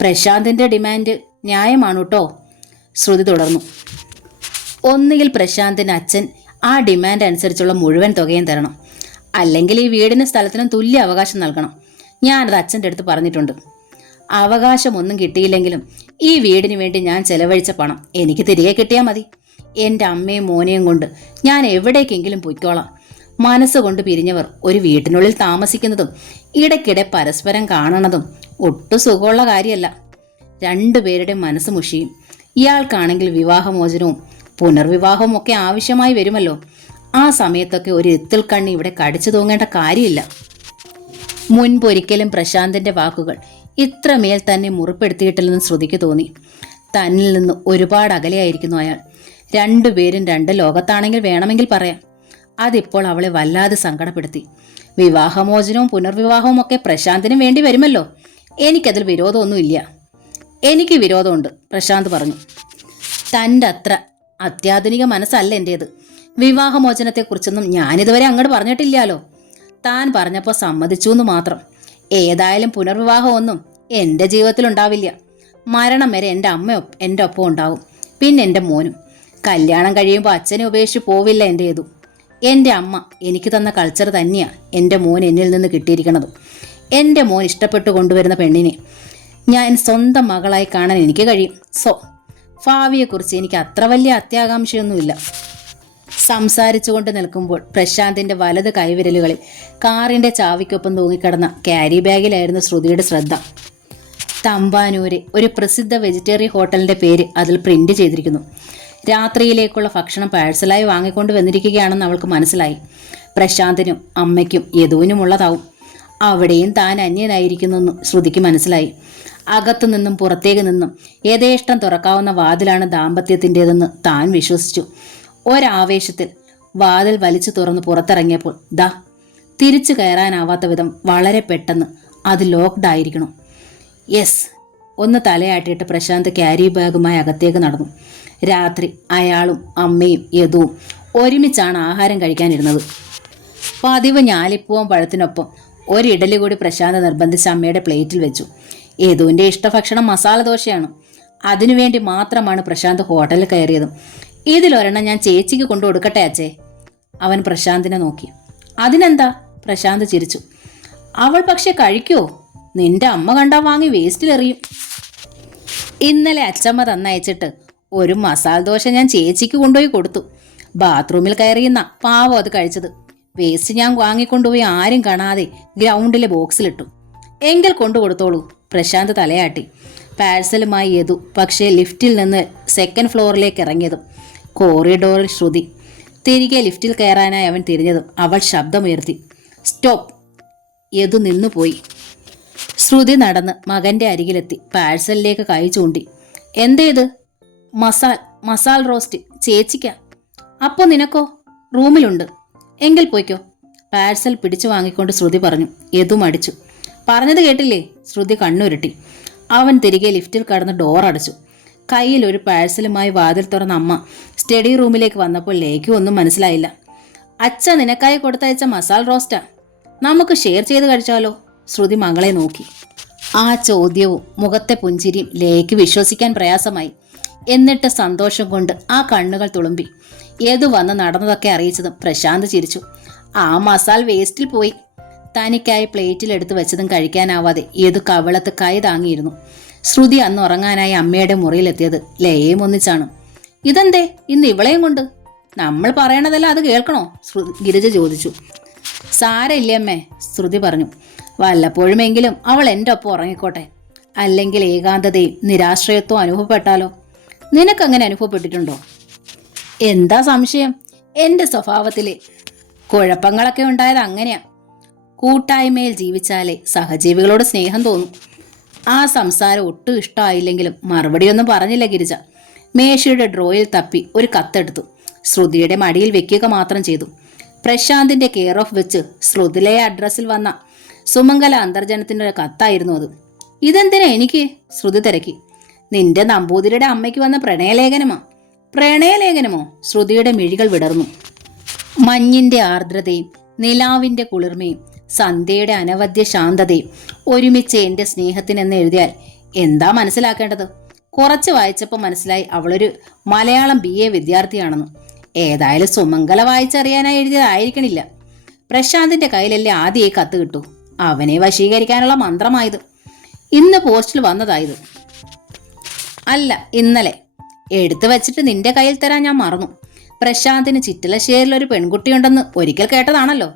പ്രശാന്തിന്റെ ഡിമാൻഡ് ന്യായമാണ് കേട്ടോ, ശ്രുതി തുടർന്നു. ഒന്നുകിൽ പ്രശാന്തിന്റെ അച്ഛൻ ആ ഡിമാൻഡ് അനുസരിച്ചുള്ള മുഴുവൻ തുകയും തരണം, അല്ലെങ്കിൽ ഈ വീടിനും സ്ഥലത്തിനും തുല്യ അവകാശം നൽകണം. ഞാനത് അച്ഛൻ്റെ അടുത്ത് പറഞ്ഞിട്ടുണ്ട്. അവകാശമൊന്നും കിട്ടിയില്ലെങ്കിലും ഈ വീടിന് വേണ്ടി ഞാൻ ചെലവഴിച്ച പണം എനിക്ക് തിരികെ കിട്ടിയാൽ മതി. എൻ്റെ അമ്മയും മോനെയും കൊണ്ട് ഞാൻ എവിടേക്കെങ്കിലും പൊയ്ക്കോളാം. മനസ്സുകൊണ്ട് പിരിഞ്ഞവർ ഒരു വീട്ടിനുള്ളിൽ താമസിക്കുന്നതും ഇടയ്ക്കിടെ പരസ്പരം കാണണതും ഒട്ടും സുഖമുള്ള കാര്യമല്ല. 2 പേരുടെ മനസ്സ് മുഷിയും. ഇയാൾക്കാണെങ്കിൽ വിവാഹമോചനവും പുനർവിവാഹവും ഒക്കെ ആവശ്യമായി വരുമല്ലോ. ആ സമയത്തൊക്കെ ഒരു എത്തിൽ കണ്ണി ഇവിടെ കടിച്ചു തൂങ്ങേണ്ട കാര്യമില്ല. മുൻപൊരിക്കലും പ്രശാന്തിന്റെ വാക്കുകൾ ഇത്രമേൽ തന്നെ മുറിപ്പെടുത്തിയിട്ടില്ലെന്ന് ശ്രുതിക്ക് തോന്നി. തന്നിൽ നിന്ന് ഒരുപാട് അകലെയായിരിക്കുന്നു അയാൾ. 2 പേരും 2 ലോകത്താണെങ്കിൽ വേണമെങ്കിൽ പറയാം. അതിപ്പോൾ അവളെ വല്ലാതെ സങ്കടപ്പെടുത്തി. വിവാഹമോചനവും പുനർവിവാഹവും ഒക്കെ പ്രശാന്തിനും വേണ്ടി വരുമല്ലോ. എനിക്കതിൽ വിരോധമൊന്നുമില്ല. എനിക്ക് വിരോധമുണ്ട്, പ്രശാന്ത് പറഞ്ഞു. തൻ്റെ അത്ര അത്യാധുനിക മനസ്സല്ല എൻ്റേത്. വിവാഹമോചനത്തെക്കുറിച്ചൊന്നും ഞാനിതുവരെ അങ്ങോട്ട് പറഞ്ഞിട്ടില്ലല്ലോ. താൻ പറഞ്ഞപ്പോൾ സമ്മതിച്ചു എന്ന് മാത്രം. ഏതായാലും പുനർവിവാഹമൊന്നും എൻ്റെ ജീവിതത്തിലുണ്ടാവില്ല. മരണം വരെ എൻ്റെ അമ്മ എൻ്റെ ഒപ്പം ഉണ്ടാവും, പിന്നെ എൻ്റെ മോനും. കല്യാണം കഴിയുമ്പോൾ അച്ഛനെ ഉപേക്ഷിച്ച് പോവില്ല എൻ്റെ ഏതു. എൻ്റെ അമ്മ എനിക്ക് തന്ന കൾച്ചർ തന്നെയാണ് എൻ്റെ മോൻ എന്നിൽ നിന്ന് കിട്ടിയിരിക്കുന്നത്. എൻ്റെ മോൻ ഇഷ്ടപ്പെട്ടു കൊണ്ടുവരുന്ന പെണ്ണിനെ ഞാൻ സ്വന്തം മകളായി കാണാൻ എനിക്ക് കഴിയും. ഭാവിയെക്കുറിച്ച് എനിക്ക് അത്ര വലിയ അത്യാകാംക്ഷയൊന്നുമില്ല. സംസാരിച്ചുകൊണ്ട് നിൽക്കുമ്പോൾ പ്രശാന്തിന്റെ വലത് കൈവിരലുകളിൽ കാറിന്റെ ചാവിക്കൊപ്പം തൂങ്ങിക്കിടന്ന ക്യാരി ബാഗിലായിരുന്നു ശ്രുതിയുടെ ശ്രദ്ധ. തമ്പാനൂര് ഒരു പ്രസിദ്ധ വെജിറ്റേറിയൻ ഹോട്ടലിന്റെ പേര് അതിൽ പ്രിന്റ് ചെയ്തിരിക്കുന്നു. രാത്രിയിലേക്കുള്ള ഭക്ഷണം പാഴ്സലായി വാങ്ങിക്കൊണ്ട് വന്നിരിക്കുകയാണെന്ന് അവൾക്ക് മനസ്സിലായി. പ്രശാന്തിനും അമ്മയ്ക്കും യദുവിനുമുള്ളതാവും. അവിടെയും താൻ അന്യനായിരിക്കുന്നെന്ന് ശ്രുതിക്ക് മനസ്സിലായി. അകത്തു നിന്നും പുറത്തേക്ക് നിന്നും യഥേഷ്ടം തുറക്കാവുന്ന വാതിലാണ് ദാമ്പത്യത്തിൻ്റെതെന്ന് താൻ വിശ്വസിച്ചു. ഒരാവേശത്തിൽ വാതിൽ വലിച്ചു തുറന്ന് പുറത്തിറങ്ങിയപ്പോൾ തിരിച്ചു കയറാനാവാത്ത വിധം വളരെ പെട്ടെന്ന് അത് ലോക്ക്ഡ് ആയിരിക്കണം. യെസ്, ഒന്ന് തലയാട്ടിയിട്ട് പ്രശാന്ത് ക്യാരി ബാഗുമായി അകത്തേക്ക് നടന്നു. രാത്രി അയാളും അമ്മയും യദുവും ഒരുമിച്ചാണ് ആഹാരം കഴിക്കാനിരുന്നത്. പതിവ് ഞാലിപ്പൂവൻ പഴത്തിനൊപ്പം ഒരിഡലി കൂടി പ്രശാന്ത് നിർബന്ധിച്ച് അമ്മയുടെ പ്ലേറ്റിൽ വെച്ചു. യദുവിൻ്റെ ഇഷ്ടഭക്ഷണം മസാല ദോശയാണ്. അതിനുവേണ്ടി മാത്രമാണ് പ്രശാന്ത് ഹോട്ടലിൽ കയറിയതും. ഇതിലൊരെണ്ണം ഞാൻ ചേച്ചിക്ക് കൊണ്ടു കൊടുക്കട്ടെ അച്ഛേ? അവൻ പ്രശാന്തിനെ നോക്കി. അതിനെന്താ? പ്രശാന്ത് ചിരിച്ചു. അവൾ പക്ഷെ കഴിക്കുമോ? നിന്റെ അമ്മ കണ്ടാ വാങ്ങി വേസ്റ്റിലെറിയും. ഇന്നലെ അച്ചമ്മ തന്നയച്ചിട്ട് ഒരു മസാല ദോശ ഞാൻ ചേച്ചിക്ക് കൊണ്ടുപോയി കൊടുത്തു. ബാത്റൂമിൽ കയറിയുന്ന പാവം അത് കഴിച്ചത്. വേസ്റ്റ് ഞാൻ വാങ്ങിക്കൊണ്ടുപോയി ആരും കാണാതെ ഗ്രൗണ്ടിലെ ബോക്സിലിട്ടു. എങ്കിൽ കൊണ്ടു കൊടുത്തോളൂ, പ്രശാന്ത് തലയാട്ടി. പാഴ്സലുമായി യദു പക്ഷേ ലിഫ്റ്റിൽ നിന്ന് 2nd ഫ്ലോറിലേക്ക് ഇറങ്ങിയതും കോറിഡോറിൽ ശ്രുതി. തിരികെ ലിഫ്റ്റിൽ കയറാനായി അവൻ തിരിഞ്ഞതും അവൾ ശബ്ദമുയർത്തി. സ്റ്റോപ്പ്! യദു നിന്നുപോയി. ശ്രുതി നടന്ന് മകന്റെ അരികിലെത്തി പാഴ്സലിലേക്ക് കൈ ചൂണ്ടി. എന്തേത്? മസാൽ റോസ്റ്റ് ചേച്ചിക്കാ. അപ്പോൾ നിനക്കോ? റൂമിലുണ്ട്. എങ്കിൽ പോയിക്കോ. പാഴ്സൽ പിടിച്ചു വാങ്ങിക്കൊണ്ട് ശ്രുതി പറഞ്ഞു. യദു മടിച്ചു. പറഞ്ഞത് കേട്ടില്ലേ? ശ്രുതി കണ്ണുരുട്ടി. അവൻ തിരികെ ലിഫ്റ്റിൽ കടന്ന് ഡോർ അടച്ചു. കയ്യിൽ ഒരു പാഴ്സലുമായി വാതിൽ തുറന്ന അമ്മ സ്റ്റഡി റൂമിലേക്ക് വന്നപ്പോൾ ലേക്കും ഒന്നും മനസ്സിലായില്ല. അച്ഛ നിനക്കായി കൊടുത്തയച്ച മസാല റോസ്റ്റാ. നമുക്ക് ഷെയർ ചെയ്ത് കഴിച്ചാലോ? ശ്രുതി മകളെ നോക്കി. ആ ചോദ്യവും മുഖത്തെ പുഞ്ചിരിയും ലേക്ക് വിശ്വസിക്കാൻ പ്രയാസമായി. എന്നിട്ട് സന്തോഷം കൊണ്ട് ആ കണ്ണുകൾ തുളുമ്പി. ഏതു വന്ന് നടന്നതൊക്കെ അറിയിച്ചതും പ്രശാന്ത് ചിരിച്ചു. ആ മസാല വേസ്റ്റിൽ പോയി. തനിക്കായി പ്ലേറ്റിൽ എടുത്തു വെച്ചതും കഴിക്കാനാവാതെ ഏതു കവിളത്ത് കൈ താങ്ങിയിരുന്നു. ശ്രുതി അന്ന് ഉറങ്ങാനായി അമ്മയുടെ മുറിയിലെത്തിയത് ലയയും ഒന്നിച്ചാണ്. ഇതെന്തേ ഇന്ന് ഇവളെയും കൊണ്ട്? നമ്മൾ പറയണതല്ല അത് കേൾക്കണോ? ഗിരിജ ചോദിച്ചു. സാരയില്ലേ അമ്മേ, ശ്രുതി പറഞ്ഞു. വല്ലപ്പോഴുമെങ്കിലും അവൾ എൻ്റെ ഒപ്പം ഉറങ്ങിക്കോട്ടെ. അല്ലെങ്കിൽ ഏകാന്തതയും നിരാശ്രയത്വവും അനുഭവപ്പെട്ടാലോ? നിനക്കങ്ങനെ അനുഭവപ്പെട്ടിട്ടുണ്ടോ? എന്താ സംശയം? എൻ്റെ സ്വഭാവത്തിലെ കുഴപ്പങ്ങളൊക്കെ ഉണ്ടായത് അങ്ങനെയാ. കൂട്ടായ്മയിൽ ജീവിച്ചാലേ സഹജീവികളോട് സ്നേഹം തോന്നും. ആ സംസാരം ഒട്ടും ഇഷ്ടമായില്ലെങ്കിലും മറുപടിയൊന്നും പറഞ്ഞില്ല ഗിരിജ. മേശയുടെ ഡ്രോയിൽ തപ്പി ഒരു കത്തെടുത്തു. ശ്രുതിയുടെ മടിയിൽ വെക്കുക മാത്രം ചെയ്തു. പ്രശാന്തിന്റെ കെയർ ഓഫ് വെച്ച് ശ്രുതിലെ അഡ്രസ്സിൽ വന്ന സുമംഗല അന്തർജനത്തിന്റെ ഒരു കത്തായിരുന്നു അത്. ഇതെന്തിനാ എനിക്ക്? ശ്രുതി തിരക്കി. നിന്റെ നമ്പൂതിരിയുടെ അമ്മയ്ക്ക് വന്ന പ്രണയലേഖനമാ. പ്രണയലേഖനമോ? ശ്രുതിയുടെ മിഴികൾ വിടർന്നു. മഞ്ഞിന്റെ ആർദ്രതയും നിലാവിന്റെ കുളിർമയും സന്ധ്യയുടെ അനവധ്യ ശാന്തതയും ഒരുമിച്ച് എൻ്റെ സ്നേഹത്തിനെന്ന് എഴുതിയാൽ എന്താ മനസ്സിലാക്കേണ്ടത്? കുറച്ച് വായിച്ചപ്പോൾ മനസ്സിലായി അവളൊരു മലയാളം BA വിദ്യാർത്ഥിയാണെന്ന്. ഏതായാലും സുമംഗല വായിച്ചറിയാനായി എഴുതിയതായിരിക്കണില്ല. പ്രശാന്തിന്റെ കയ്യിലല്ലേ ആദ്യം ഈ കത്ത് കിട്ടൂ. അവനെ വശീകരിക്കാനുള്ള മന്ത്രമായത്. ഇന്ന് പോസ്റ്റിൽ വന്നതായത്. അല്ല, ഇന്നലെ. എടുത്തു വച്ചിട്ട് നിന്റെ കയ്യിൽ തരാൻ ഞാൻ മറന്നു. പ്രശാന്തിന് ചിറ്റലശ്ശേരിൽ ഒരു പെൺകുട്ടിയുണ്ടെന്ന് ഒരിക്കൽ കേട്ടതാണല്ലോ.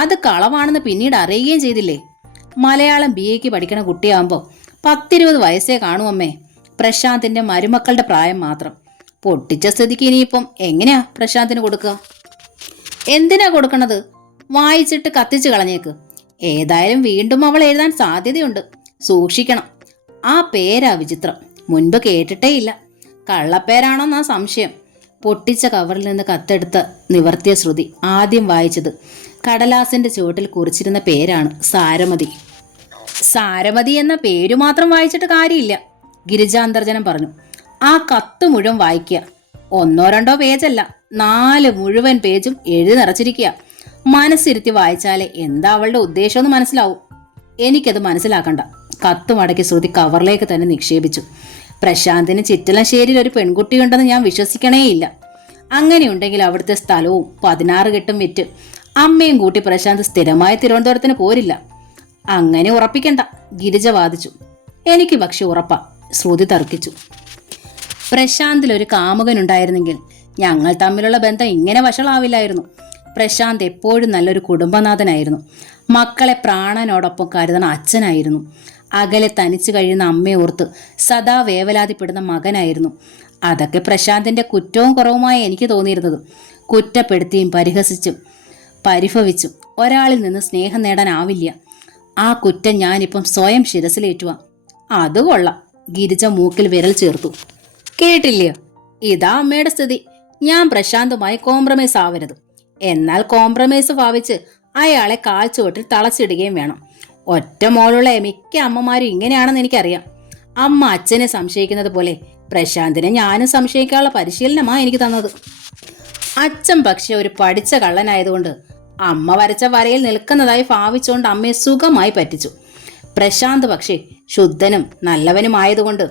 അത് കളവാണെന്ന് പിന്നീട് അറിയുകയും ചെയ്തില്ലേ? മലയാളം BAക്ക് പഠിക്കണ കുട്ടിയാകുമ്പോൾ 10-20 വയസ്സേ കാണുമമ്മേ. പ്രശാന്തിന്റെ മരുമക്കളുടെ പ്രായം മാത്രം. പൊട്ടിച്ച സ്ഥിതിക്ക് ഇനിയിപ്പം എങ്ങനെയാ പ്രശാന്തിന് കൊടുക്കുക? എന്തിനാ കൊടുക്കണത്? വായിച്ചിട്ട് കത്തിച്ചു കളഞ്ഞേക്ക്. ഏതായാലും വീണ്ടും അവൾ എഴുതാൻ സാധ്യതയുണ്ട്. സൂക്ഷിക്കണം. ആ പേരാ വിചിത്രം. മുൻപ് കേട്ടിട്ടേ ഇല്ല. കള്ളപ്പേരാണോന്നാ സംശയം. പൊട്ടിച്ച കവറിൽ നിന്ന് കത്തെടുത്ത് നിവർത്തിയ ശ്രുതി ആദ്യം വായിച്ചത് കടലാസിന്റെ ചുവട്ടിൽ കുറിച്ചിരുന്ന പേരാണ് സാരമതി. സാരമതി എന്ന പേരു മാത്രം വായിച്ചിട്ട് കാര്യമില്ല, ഗിരിജാന്തർജനം പറഞ്ഞു. ആ കത്ത് മുഴുവൻ വായിക്കുക. 1-2 പേജല്ല, 4 മുഴുവൻ പേജും എഴുതി നിറച്ചിരിക്കുക. മനസ്സിരുത്തി വായിച്ചാലേ എന്താ അവളുടെ ഉദ്ദേശമെന്ന് മനസ്സിലാവും. എനിക്കത് മനസ്സിലാക്കണ്ട. കത്ത് മടക്കി ശ്രുതി കവറിലേക്ക് തന്നെ നിക്ഷേപിച്ചു. പ്രശാന്തിന് ചിറ്റലശ്ശേരിയിൽ ഒരു പെൺകുട്ടിയുണ്ടെന്ന് ഞാൻ വിശ്വസിക്കണേയില്ല. അങ്ങനെയുണ്ടെങ്കിൽ അവിടുത്തെ സ്ഥലവും 16 കെട്ടും വിറ്റ് അമ്മയും കൂട്ടി പ്രശാന്ത് സ്ഥിരമായ തിരുവനന്തപുരത്തിന് പോരില്ല. അങ്ങനെ ഉറപ്പിക്കണ്ട, ഗിരിജ വാദിച്ചു. എനിക്ക് പക്ഷെ ഉറപ്പാ, ശ്രുതി തർക്കിച്ചു. പ്രശാന്തിലൊരു കാമുകനുണ്ടായിരുന്നെങ്കിൽ ഞങ്ങൾ തമ്മിലുള്ള ബന്ധം ഇങ്ങനെ വഷളാവില്ലായിരുന്നു. പ്രശാന്ത് എപ്പോഴും നല്ലൊരു കുടുംബനാഥനായിരുന്നു. മക്കളെ പ്രാണനോടൊപ്പം കരുതണ അച്ഛനായിരുന്നു. അകലെ തനിച്ചു കഴിയുന്ന അമ്മയെ ഓർത്ത് സദാ വേവലാതിപ്പെടുന്ന മകനായിരുന്നു. അതൊക്കെ പ്രശാന്തിന്റെ കുറ്റവും കുറവുമായി എനിക്ക് തോന്നിയിരുന്നത്. കുറ്റപ്പെടുത്തിയും പരിഹസിച്ചും പരിഭവിച്ചും ഒരാളിൽ നിന്ന് സ്നേഹം നേടാനാവില്ല. ആ കുറ്റം ഞാനിപ്പം സ്വയം ശിരസിലേറ്റുക. അത് കൊള്ളാം, ഗിരിജ മൂക്കിൽ വിരൽ ചേർത്തു. കേട്ടില്ലയോ? ഇതാ അമ്മയുടെ സ്ഥിതി. ഞാൻ പ്രശാന്തുമായി കോംപ്രമൈസ് ആവരുത്. എന്നാൽ കോംപ്രമൈസ് ഭാവിച്ച് അയാളെ കാൽ ചുവട്ടിൽ തളച്ചിടുകയും വേണം. ഒറ്റ മോളുള്ള മിക്ക അമ്മമാരും ഇങ്ങനെയാണെന്ന് എനിക്കറിയാം. അമ്മ അച്ഛനെ സംശയിക്കുന്നത് പോലെ പ്രശാന്തിനെ ഞാനും സംശയിക്കാനുള്ള പരിശീലനമാണ് എനിക്ക് തന്നത്. അച്ഛൻ പക്ഷെ ഒരു പഠിച്ച കള്ളനായതുകൊണ്ട് അമ്മ വരച്ച വരയിൽ നിൽക്കുന്നതായി ഭാവിച്ചുകൊണ്ട് അമ്മയെ സുഖമായി പറ്റിച്ചു. പ്രശാന്ത് പക്ഷേ ശുദ്ധനും നല്ലവനുമായതുകൊണ്ട്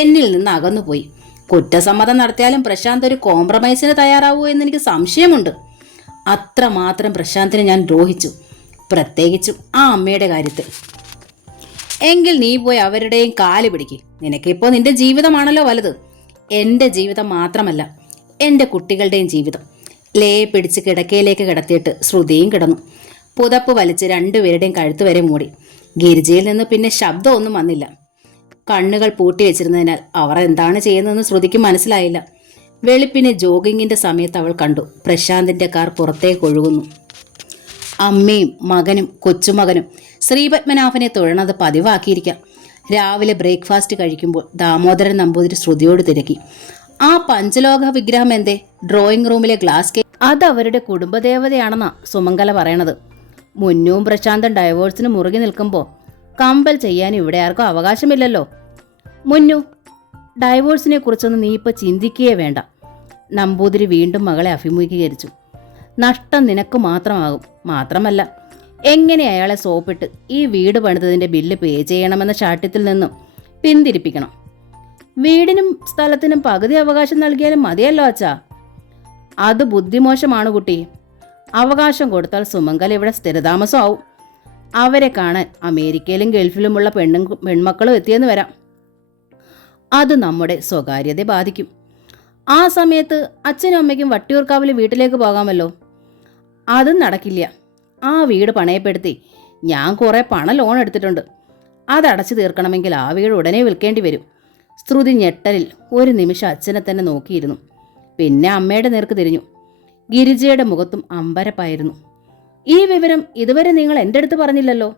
എന്നിൽ നിന്ന് അകന്നുപോയി. കുറ്റസമ്മതം നടത്തിയാലും പ്രശാന്ത് ഒരു കോംപ്രമൈസിന് തയ്യാറാവൂ എന്നെനിക്ക് സംശയമുണ്ട്. അത്രമാത്രം പ്രശാന്തിനെ ഞാൻ ദ്രോഹിച്ചു, പ്രത്യേകിച്ചും ആ അമ്മയുടെ കാര്യത്തിൽ. എങ്കിൽ നീ പോയി അവരുടെയും കാല് പിടിക്ക്. നിനക്കിപ്പോൾ നിന്റെ ജീവിതമാണല്ലോ വലുത്. എൻ്റെ ജീവിതം മാത്രമല്ല, എൻ്റെ കുട്ടികളുടെയും ജീവിതം. ലയെ പിടിച്ച് കിടക്കയിലേക്ക് കിടത്തിയിട്ട് ശ്രുതിയും കിടന്നു. പുതപ്പ് വലിച്ച് രണ്ടുപേരുടെയും കഴുത്ത് വരെ മൂടി. ഗിരിജയിൽ നിന്ന് പിന്നെ ശബ്ദമൊന്നും വന്നില്ല. കണ്ണുകൾ പൂട്ടി വെച്ചിരുന്നതിനാൽ അവർ എന്താണ് ചെയ്യുന്നതെന്ന് ശ്രുതിക്ക് മനസ്സിലായില്ല. വെളുപ്പിന് ജോഗിങ്ങിന്റെ സമയത്ത് അവൾ കണ്ടു പ്രശാന്തിന്റെ കാർ പുറത്തേക്ക് ഒഴുകുന്നു. അമ്മയും മകനും കൊച്ചുമകനും ശ്രീപത്മനാഭനെ തൊഴണത് പതിവാക്കിയിരിക്കാം. രാവിലെ ബ്രേക്ക്ഫാസ്റ്റ് കഴിക്കുമ്പോൾ ദാമോദരൻ നമ്പൂതിരി ശ്രുതിയോട് തിരക്കി, ആ പഞ്ചലോക വിഗ്രഹം എന്തേ? ഡ്രോയിങ് റൂമിലെ ഗ്ലാസ് കേക്ക് അത് അവരുടെ കുടുംബദേവതയാണെന്നാ സുമംഗല പറയണത്. മുന്നും പ്രശാന്തൻ ഡൈവോഴ്സിന് മുറുകി നിൽക്കുമ്പോൾ കമ്പൽ ചെയ്യാൻ ഇവിടെ ആർക്കും അവകാശമില്ലല്ലോ. മുന്നു, ഡൈവോഴ്സിനെ കുറിച്ചൊന്നും നീ ഇപ്പം ചിന്തിക്കുകയേ വേണ്ട. നമ്പൂതിരി വീണ്ടും മകളെ അഭിമുഖീകരിച്ചു. നഷ്ടം നിനക്ക് മാത്രമാകും. മാത്രമല്ല, എങ്ങനെ അയാളെ സോപ്പിട്ട് ഈ വീട് പണിതതിൻ്റെ ബില്ല് പേ ചെയ്യണമെന്ന ശാഠ്യത്തിൽ നിന്നും പിന്തിരിപ്പിക്കണം. വീടിനും സ്ഥലത്തിനും പകുതി അവകാശം നൽകിയാലും മതിയല്ലോ അച്ഛാ. അത് ബുദ്ധിമോശമാണ് കുട്ടി. അവകാശം കൊടുത്താൽ സുമംഗല ഇവിടെ സ്ഥിരതാമസമാവും. അവരെ കാണാൻ അമേരിക്കയിലും ഗൾഫിലുമുള്ള പെൺമക്കളും എത്തിയെന്ന് വരാം. അത് നമ്മുടെ സ്വകാര്യതയെ ബാധിക്കും. ആ സമയത്ത് അച്ഛനും അമ്മയ്ക്കും വട്ടിയൂർക്കാവിലെ വീട്ടിലേക്ക് പോകാമല്ലോ. അതും നടക്കില്ല. ആ വീട് പണയപ്പെടുത്തി ഞാൻ കുറേ പണം ലോൺ എടുത്തിട്ടുണ്ട്. അതടച്ചു തീർക്കണമെങ്കിൽ ആ വീട് ഉടനെ വിൽക്കേണ്ടി വരും. ശ്രുതി ഞെട്ടലിൽ ഒരു നിമിഷം അച്ഛനെ തന്നെ നോക്കിയിരുന്നു. പിന്നെ അമ്മയുടെ നേർക്ക് തിരിഞ്ഞു. ഗിരിജയുടെ മുഖത്തും അമ്പരപ്പായിരുന്നു. ഈ വിവരം ഇതുവരെ നിങ്ങൾ എൻ്റെ അടുത്ത് പറഞ്ഞില്ലല്ലോ.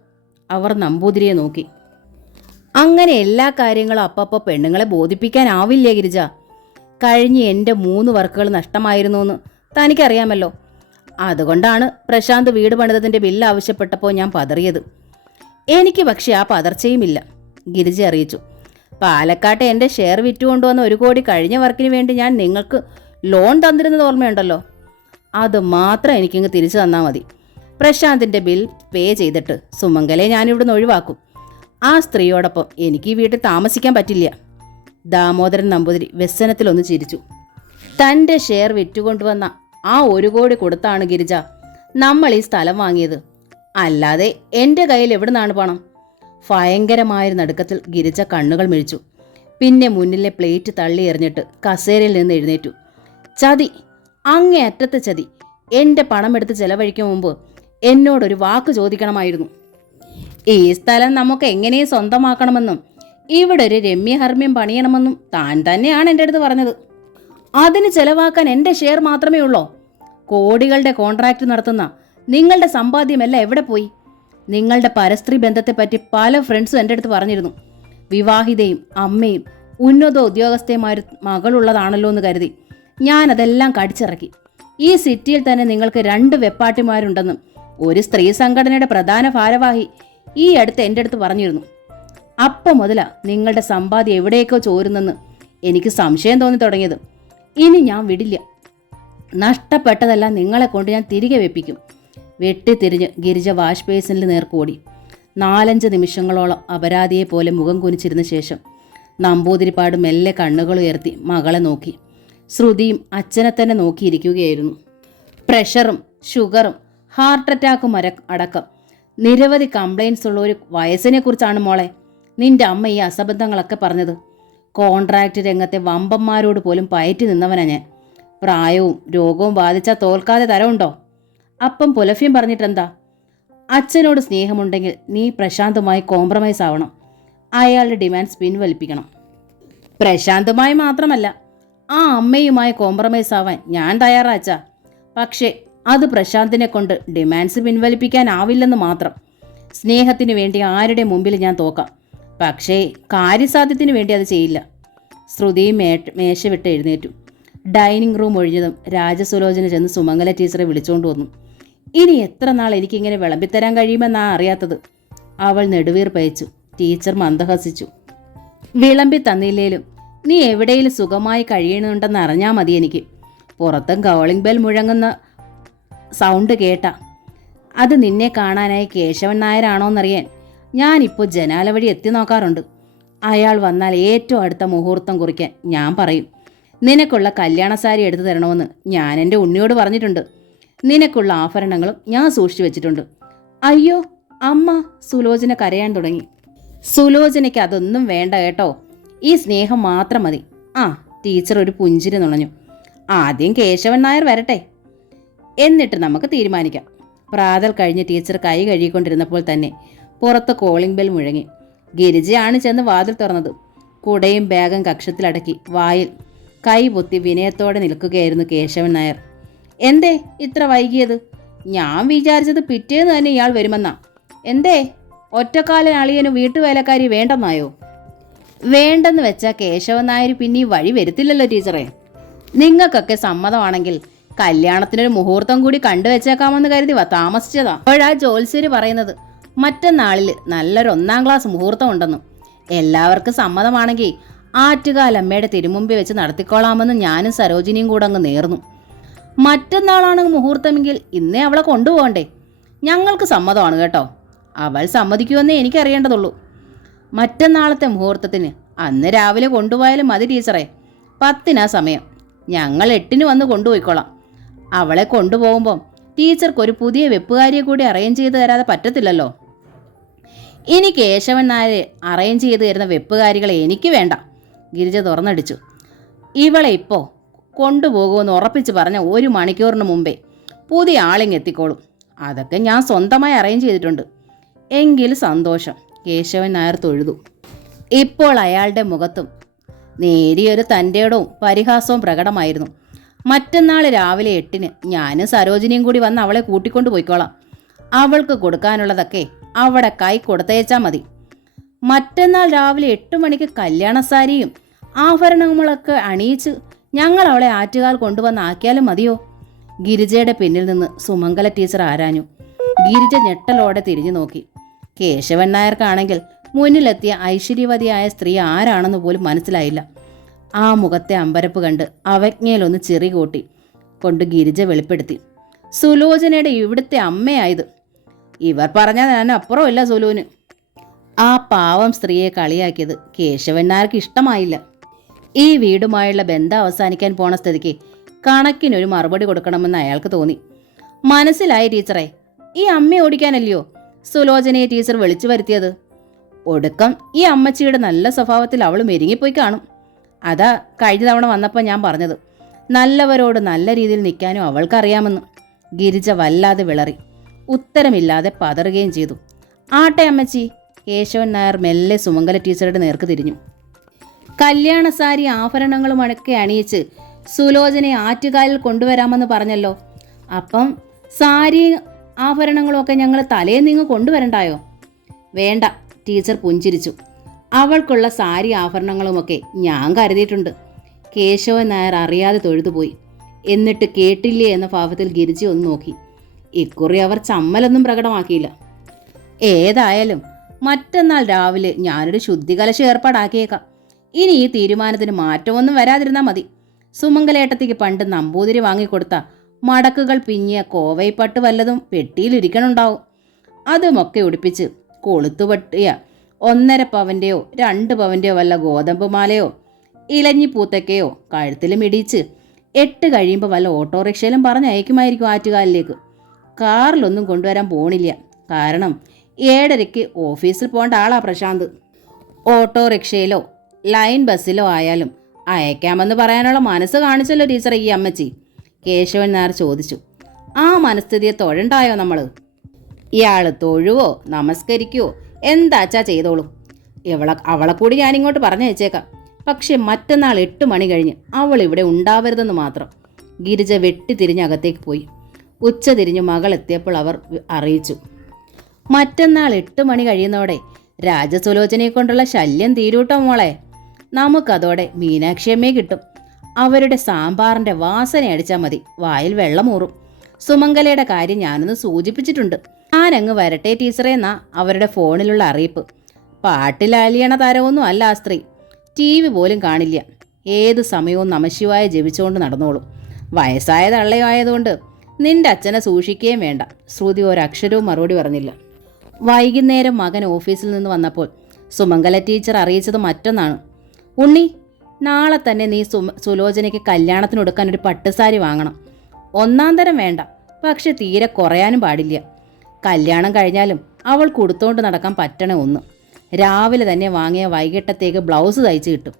അവർ നമ്പൂതിരിയെ നോക്കി. അങ്ങനെ എല്ലാ കാര്യങ്ങളും അപ്പപ്പോൾ പെണ്ണുങ്ങളെ ബോധിപ്പിക്കാനാവില്ല ഗിരിജ. കഴിഞ്ഞ് എൻ്റെ 3 വർക്കുകൾ നഷ്ടമായിരുന്നു എന്ന് തനിക്കറിയാമല്ലോ. അതുകൊണ്ടാണ് പ്രശാന്ത് വീട് പണിതതിൻ്റെ ബില്ല് ആവശ്യപ്പെട്ടപ്പോൾ ഞാൻ പതറിയത്. എനിക്ക് പക്ഷേ ആ പതർച്ചയുമില്ല, ഗിരിജ അറിയിച്ചു. പാലക്കാട്ടെ എൻ്റെ ഷെയർ വിറ്റുകൊണ്ടുവന്ന 1 കോടി കഴിഞ്ഞ വർക്കിന് വേണ്ടി ഞാൻ നിങ്ങൾക്ക് ലോൺ തന്നിരുന്നത് ഓർമ്മയുണ്ടല്ലോ. അത് മാത്രം എനിക്കിങ്ങ് തിരിച്ചു തന്നാൽ മതി. പ്രശാന്തിൻ്റെ ബിൽ പേ ചെയ്തിട്ട് സുമംഗലെ ഞാനിവിടുന്ന് ഒഴിവാക്കും. ആ സ്ത്രീയോടൊപ്പം എനിക്ക് ഈ വീട്ടിൽ താമസിക്കാൻ പറ്റില്ല. ദാമോദരൻ നമ്പൂതിരി വ്യസനത്തിലൊന്ന് ചിരിച്ചു. തൻ്റെ ഷെയർ വിറ്റുകൊണ്ടുവന്ന ആ 1 കോടി കൊടുത്താണ് ഗിരിജ നമ്മൾ ഈ സ്ഥലം വാങ്ങിയത്. അല്ലാതെ എൻ്റെ കയ്യിൽ എവിടുന്നാണ് പണം? ഭയങ്കരമായൊരു നടുക്കത്തിൽ ഗിരിജ കണ്ണുകൾ മിഴിച്ചു. പിന്നെ മുന്നിലെ പ്ലേറ്റ് തള്ളി എറിഞ്ഞിട്ട് കസേരയിൽ നിന്ന് എഴുന്നേറ്റു. ചതി, അങ്ങേയറ്റത്തെ ചതി. എൻ്റെ പണം എടുത്ത് ചെലവഴിക്കും മുമ്പ് എന്നോടൊരു വാക്ക് ചോദിക്കണമായിരുന്നു. ഈ സ്ഥലം നമുക്ക് എങ്ങനെ സ്വന്തമാക്കണമെന്നും ഇവിടെ ഒരു രമ്യഹർമ്മ്യം പണിയണമെന്നും താൻ തന്നെയാണ് എൻ്റെ അടുത്ത് പറഞ്ഞത്. അതിന് ചെലവാക്കാൻ എൻ്റെ ഷെയർ മാത്രമേ ഉള്ളോ? കോടികളുടെ കോൺട്രാക്റ്റ് നടത്തുന്ന നിങ്ങളുടെ സമ്പാദ്യമെല്ലാം എവിടെ പോയി? നിങ്ങളുടെ പരസ്ത്രീ ബന്ധത്തെപ്പറ്റി പല ഫ്രണ്ട്സും എൻ്റെ അടുത്ത് പറഞ്ഞിരുന്നു. വിവാഹിതയും അമ്മയും ഉന്നത ഉദ്യോഗസ്ഥയുമായൊരു മകളുള്ളതാണല്ലോ എന്ന് കരുതി ഞാനതെല്ലാം കടിച്ചിറക്കി. ഈ സിറ്റിയിൽ തന്നെ നിങ്ങൾക്ക് 2 വെപ്പാട്ടിമാരുണ്ടെന്നും ഒരു സ്ത്രീ സംഘടനയുടെ പ്രധാന ഭാരവാഹി ഈ അടുത്ത് എൻ്റെ അടുത്ത് പറഞ്ഞിരുന്നു. അപ്പം മുതലാ നിങ്ങളുടെ സമ്പാദ്യം എവിടേക്കോ ചോരുന്നെന്ന് എനിക്ക് സംശയം തോന്നി തുടങ്ങിയത്. ഇനി ഞാൻ വിടില്ല. നഷ്ടപ്പെട്ടതെല്ലാം നിങ്ങളെ കൊണ്ട് ഞാൻ തിരികെ വെപ്പിക്കും. വെട്ടിത്തിരിഞ്ഞ് ഗിരിജ വാഷ് ബേസിനിൽ നേർക്കോടി. 4-5 നിമിഷങ്ങളോളം അപരാധിയെ പോലെ മുഖം കുനിച്ചിരുന്ന ശേഷം നമ്പൂതിരിപ്പാട് മെല്ലെ കണ്ണുകളുയർത്തി മകളെ നോക്കി. ശ്രുതിയും അച്ഛനെ തന്നെ നോക്കിയിരിക്കുകയായിരുന്നു. പ്രഷറും ഷുഗറും ഹാർട്ട് അറ്റാക്കും അടക്കം നിരവധി കംപ്ലയിൻസ് ഉള്ള ഒരു വയസ്സിനെ കുറിച്ചാണ് മോളെ നിന്റെ അമ്മ ഈ അസംബന്ധങ്ങളൊക്കെ പറഞ്ഞത്. കോൺട്രാക്റ്റ് രംഗത്തെ വമ്പന്മാരോട് പോലും പയറ്റി നിന്നവനാ ഞാൻ. പ്രായവും രോഗവും ബാധിച്ചാൽ തോൽക്കാതെ തരമുണ്ടോ? അപ്പം പുലഫ്യം പറഞ്ഞിട്ടെന്താ? അച്ഛനോട് സ്നേഹമുണ്ടെങ്കിൽ നീ പ്രശാന്തുമായി കോംപ്രമൈസ് ആവണം. അയാളുടെ ഡിമാൻഡ്സ് പിൻവലിപ്പിക്കണം. പ്രശാന്തുമായി മാത്രമല്ല, ആ അമ്മയുമായി കോംപ്രമൈസ് ആവാൻ ഞാൻ തയ്യാറാച്ചാ. പക്ഷേ അത് പ്രശാന്തിനെ കൊണ്ട് ഡിമാൻഡ്സ് പിൻവലിപ്പിക്കാനാവില്ലെന്ന് മാത്രം. സ്നേഹത്തിന് വേണ്ടി ആരുടെ മുമ്പിൽ ഞാൻ തോക്കാം, പക്ഷേ കാര്യസാധ്യത്തിന് വേണ്ടി അത് ചെയ്യില്ല. ശ്രുതിയും മേശ വിട്ട് എഴുന്നേറ്റു. ഡൈനിങ് റൂം ഒഴിഞ്ഞതും രാജസുലോചന ചെന്ന് സുമംഗല ടീച്ചറെ വിളിച്ചുകൊണ്ട് വന്നു. ഇനി എത്ര നാൾ എനിക്കിങ്ങനെ വിളമ്പിത്തരാൻ കഴിയുമെന്നാ അറിയാത്തത്. അവൾ നെടുവീർപ്പയച്ചു. ടീച്ചർ മന്ദഹസിച്ചു. വിളമ്പി തന്നില്ലേലും നീ എവിടെയും സുഖമായി കഴിയണമെന്നുണ്ടെന്ന് അറിഞ്ഞാൽ മതി. എനിക്ക് പുറത്തും കോളിംഗ് ബെൽ മുഴങ്ങുന്ന സൗണ്ട് കേട്ട അത് നിന്നെ കാണാനായി കേശവൻ നായരാണോന്നറിയാൻ ഞാനിപ്പോൾ ജനാല വഴി എത്തി നോക്കാറുണ്ട്. അയാൾ വന്നാൽ ഏറ്റവും അടുത്ത മുഹൂർത്തം കുറിക്കാൻ ഞാൻ പറയും. നിനക്കുള്ള കല്യാണ സാരി എടുത്തു തരണമെന്ന് ഞാൻ എൻ്റെ ഉണ്ണിയോട് പറഞ്ഞിട്ടുണ്ട്. നിനക്കുള്ള ആഭരണങ്ങളും ഞാൻ സൂക്ഷിച്ചു വെച്ചിട്ടുണ്ട്. അയ്യോ അമ്മ, സുലോചന കരയാൻ തുടങ്ങി. സുലോചനയ്ക്ക് അതൊന്നും വേണ്ട കേട്ടോ, ഈ സ്നേഹം മാത്രം മതി. ആ, ടീച്ചർ ഒരു പുഞ്ചിരി നുണഞ്ഞു. ആദ്യം കേശവൻ നായർ വരട്ടെ, എന്നിട്ട് നമുക്ക് തീരുമാനിക്കാം. പ്രാതൽ കഴിഞ്ഞ് ടീച്ചർ കൈ കഴുകിക്കൊണ്ടിരുന്നപ്പോൾ തന്നെ പുറത്ത് കോളിംഗ് ബെൽ മുഴങ്ങി. ഗിരിജയാണ് ചെന്ന് വാതിൽ തുറന്നത്. കുടയും ബാഗും കക്ഷത്തിലടക്കി വായിൽ കൈ പൊത്തി വിനയത്തോടെ നിൽക്കുകയായിരുന്നു കേശവൻ നായർ. എന്തേ ഇത്ര വൈകിയത്? ഞാൻ വിചാരിച്ചത് പിറ്റേന്ന് തന്നെ ഇയാൾ വരുമെന്നാ. എന്തേ? ഒറ്റക്കാലൻ അളിയന് വീട്ടുവേലക്കാരി വേണ്ടെന്നായോ? വേണ്ടെന്ന് വെച്ചാൽ കേശവൻ നായർ പിന്നെ ഈ വഴി വരുത്തില്ലല്ലോ ടീച്ചറെ. നിങ്ങൾക്കൊക്കെ സമ്മതമാണെങ്കിൽ കല്യാണത്തിനൊരു മുഹൂർത്തം കൂടി കണ്ടുവച്ചേക്കാമെന്ന് കരുതി താമസിച്ചതാ. അപ്പോഴാ ജോത്സ്യര് പറയുന്നത് മറ്റന്നാളിൽ നല്ലൊരു 1-ാം ക്ലാസ് മുഹൂർത്തം ഉണ്ടെന്നും. എല്ലാവർക്കും സമ്മതമാണെങ്കിൽ ആറ്റുകാലമ്മയുടെ തിരുമുമ്പിൽ വെച്ച് നടത്തിക്കോളാമെന്ന് ഞാനും സരോജിനിയും കൂടെ അങ്ങ് നേർന്നു. മറ്റന്നാളാണ് മുഹൂർത്തമെങ്കിൽ ഇന്നേ അവളെ കൊണ്ടുപോകണ്ടേ? ഞങ്ങൾക്ക് സമ്മതമാണ് കേട്ടോ. അവൾ സമ്മതിക്കുമെന്നേ എനിക്കറിയേണ്ടതുള്ളൂ. മറ്റന്നാളത്തെ മുഹൂർത്തത്തിന് അന്ന് രാവിലെ കൊണ്ടുപോയാലും മതി ടീച്ചറെ. 10-നാ സമയം. ഞങ്ങൾ 8-ന് വന്ന് കൊണ്ടുപോയിക്കോളാം. അവളെ കൊണ്ടുപോകുമ്പം ടീച്ചർക്കൊരു പുതിയ വെപ്പുകാരിയെ കൂടി അറേഞ്ച് ചെയ്ത് തരാതെ പറ്റത്തില്ലല്ലോ. ഇനി കേശവൻ നായർ അറേഞ്ച് ചെയ്ത് തരുന്ന വെപ്പുകാരികളെ എനിക്ക് വേണ്ട. ഗിരിജ തുറന്നടിച്ചു. ഇവളെ ഇപ്പോൾ കൊണ്ടുപോകുമെന്ന് ഉറപ്പിച്ച് പറഞ്ഞ 1 മണിക്കൂറിന് മുമ്പേ പുതിയ ആളിങ് എത്തിക്കോളും. അതൊക്കെ ഞാൻ സ്വന്തമായി അറേഞ്ച് ചെയ്തിട്ടുണ്ട്. എങ്കിൽ സന്തോഷം. കേശവൻ നായർ തൊഴുതു. ഇപ്പോൾ അയാളുടെ മുഖത്തും നേരിയൊരു തൻ്റെടവും പരിഹാസവും പ്രകടമായിരുന്നു. മറ്റന്നാൾ രാവിലെ 8-ന് ഞാനും സരോജിനിയും കൂടി വന്ന് അവളെ കൂട്ടിക്കൊണ്ടു പോയിക്കോളാം. അവൾക്ക് കൊടുക്കാനുള്ളതൊക്കെ അവിടെ കൈ കൊടുത്തയച്ചാൽ മതി. മറ്റന്നാൾ രാവിലെ 8 മണിക്ക് കല്യാണസാരിയും ആഭരണങ്ങളൊക്കെ അണിയിച്ച് ഞങ്ങൾ അവളെ ആറ്റുകാൽ കൊണ്ടുവന്നാക്കിയാലും മതിയോ? ഗിരിജയുടെ പിന്നിൽ നിന്ന് സുമംഗല ടീച്ചർ ആരാഞ്ഞു. ഗിരിജ ഞെട്ടലോടെ തിരിഞ്ഞു നോക്കി. കേശവൻ നായർക്കാണെങ്കിൽ മുന്നിലെത്തിയ ഐശ്വര്യവതിയായ സ്ത്രീ ആരാണെന്ന് പോലും മനസ്സിലായില്ല. ആ മുഖത്തെ അമ്പരപ്പ് കണ്ട് അവജ്ഞയിലൊന്ന് ചെറി കൂട്ടി കൊണ്ട് ഗിരിജ വെളിപ്പെടുത്തി. സുലോചനയുടെ ഇവിടുത്തെ അമ്മയായത്. ഇവർ പറഞ്ഞാൽ ഞാൻ അപ്പുറമില്ല സുലുവിന്. ആ പാവം സ്ത്രീയെ കളിയാക്കിയത് കേശവൻ നായർക്ക് ഇഷ്ടമായില്ല. ഈ വീടുമായുള്ള ബന്ധം അവസാനിക്കാൻ പോണ സ്ഥിതിക്ക് കണക്കിനൊരു മറുപടി കൊടുക്കണമെന്ന് അയാൾക്ക് തോന്നി. മനസ്സിലായി ടീച്ചറെ. ഈ അമ്മയെ ഓടിക്കാനല്ലയോ സുലോചനയെ ടീച്ചർ വിളിച്ചു വരുത്തിയത്? ഒടുക്കം ഈ അമ്മച്ചിയുടെ നല്ല സ്വഭാവത്തിൽ അവൾ മെരുങ്ങിപ്പോയി കാണും. അതാ കഴിഞ്ഞ തവണ വന്നപ്പോൾ ഞാൻ പറഞ്ഞത്, നല്ലവരോട് നല്ല രീതിയിൽ നിൽക്കാനും അവൾക്കറിയാമെന്ന്. ഗിരിജ വല്ലാതെ വിളറി. ഉത്തരമില്ലാതെ പതറുകയും ചെയ്തു. ആട്ടെ അമ്മച്ചി. കേശവൻ നായർ മെല്ലെ സുമംഗല ടീച്ചറുടെ നേർക്ക് തിരിഞ്ഞു. കല്യാണസാരി ആഭരണങ്ങളുമൊക്കെ അണിയിച്ച് സുലോചനയെ ആറ്റുകാലിൽ കൊണ്ടുവരാമെന്ന് പറഞ്ഞല്ലോ. അപ്പം സാരി ആഭരണങ്ങളുമൊക്കെ ഞങ്ങൾ തലേന്നിങ്ങ് കൊണ്ടുവരണ്ടായോ? വേണ്ട. ടീച്ചർ പുഞ്ചിരിച്ചു. അവൾക്കുള്ള സാരി ആഭരണങ്ങളുമൊക്കെ ഞാൻ കരുതിയിട്ടുണ്ട്. കേശവൻ നായർ അറിയാതെ തൊഴുതുപോയി. എന്നിട്ട് കേട്ടില്ലേ എന്ന ഭാവത്തിൽ ഗിരിജ ഒന്ന് നോക്കി. ഇക്കുറി അവർ ചമ്മലൊന്നും പ്രകടമാക്കിയില്ല. ഏതായാലും മറ്റന്നാൾ രാവിലെ ഞാനൊരു ശുദ്ധികലശം ഏർപ്പാടാക്കിയേക്കാം. ഇനി ഈ തീരുമാനത്തിന് മാറ്റമൊന്നും വരാതിരുന്നാൽ മതി. സുമംഗലേട്ടത്തിക്ക് പണ്ട് നമ്പൂതിരി വാങ്ങിക്കൊടുത്ത മടക്കുകൾ പിഞ്ഞിയ കോവൈപ്പട്ട് വല്ലതും പെട്ടിയിലിരിക്കണുണ്ടാവും. അതുമൊക്കെ ഉടുപ്പിച്ച് കൊളുത്തുപട്ടിയ 1.5 പവൻ്റെയോ 2 പവൻ്റെയോ വല്ല ഗോതമ്പ് മാലയോ ഇലഞ്ഞിപ്പൂത്തക്കയോ കഴുത്തിലും ഇടിച്ച് 8 കഴിയുമ്പോൾ വല്ല ഓട്ടോറിക്ഷയിലും പറഞ്ഞയക്കുമായിരിക്കും ആറ്റുകാലിലേക്ക്. കാറിലൊന്നും കൊണ്ടുവരാൻ പോണില്ല. കാരണം 7:30 ഓഫീസിൽ പോകേണ്ട ആളാ പ്രശാന്ത്. ഓട്ടോറിക്ഷയിലോ ലൈൻ ബസ്സിലോ ആയാലും അയക്കാമെന്ന് പറയാനുള്ള മനസ്സ് കാണിച്ചല്ലോ ടീച്ചർ ഈ അമ്മച്ചി. കേശവൻ നായർ ചോദിച്ചു. ആ മനസ്ഥിതിയെ തൊഴണ്ടായോ നമ്മൾ? ഇയാൾ തൊഴുവോ നമസ്കരിക്കുവോ എന്താച്ചാ ചെയ്തോളൂ. അവളെ കൂടി ഞാനിങ്ങോട്ട് പറഞ്ഞയച്ചേക്കാം. പക്ഷെ മറ്റന്നാൾ 8 മണി കഴിഞ്ഞ് അവൾ ഇവിടെ ഉണ്ടാവരുതെന്ന് മാത്രം. ഗിരിജ വെട്ടിത്തിരിഞ്ഞ് അകത്തേക്ക് പോയി. ഉച്ച തിരിഞ്ഞ് മകൾ എത്തിയപ്പോൾ അവർ അറിയിച്ചു. മറ്റന്നാൾ 8 മണി കഴിയുന്നതോടെ രാജസുലോചനയെ കൊണ്ടുള്ള ശല്യം തീരൂട്ടോ മോളെ. നമുക്കതോടെ മീനാക്ഷിയമ്മയെ കിട്ടും. അവരുടെ സാമ്പാറിൻ്റെ വാസന അടിച്ചാൽ മതി വായിൽ വെള്ളമൂറും. സുമംഗലയുടെ കാര്യം ഞാനൊന്ന് സൂചിപ്പിച്ചിട്ടുണ്ട്. ഞാനങ്ങ് വരട്ടെ ടീച്ചറെ എന്നാ അവരുടെ ഫോണിലുള്ള അറിയിപ്പ്. പാട്ടിലാലിയണ തരമൊന്നും അല്ല ആ സ്ത്രീ. TV പോലും കാണില്ല. ഏത് സമയവും നമശിവായ ജപിച്ചുകൊണ്ട് നടന്നോളും. വയസ്സായ തള്ളയായതുകൊണ്ട് നിന്റെ അച്ഛനെ സൂക്ഷിക്കുകയും വേണ്ട. ശ്രുതി ഒരക്ഷരവും മറുപടി പറഞ്ഞില്ല. വൈകുന്നേരം മകൻ ഓഫീസിൽ നിന്ന് വന്നപ്പോൾ സുമംഗല ടീച്ചർ അറിയിച്ചത് മറ്റൊന്നാണ്. ഉണ്ണി, നാളെ തന്നെ നീ സുലോചനയ്ക്ക് കല്യാണത്തിനൊടുക്കാൻ ഒരു പട്ടുസാരി വാങ്ങണം. 1-ാം തരം വേണ്ട, പക്ഷെ തീരെ കുറയാനും പാടില്ല. കല്യാണം കഴിഞ്ഞാലും അവൾ കൊടുത്തോണ്ട് നടക്കാൻ പറ്റണേ ഒന്ന്. രാവിലെ തന്നെ വാങ്ങിയ വൈകിട്ടത്തേക്ക് ബ്ലൗസ് തയ്ച്ച് കിട്ടും.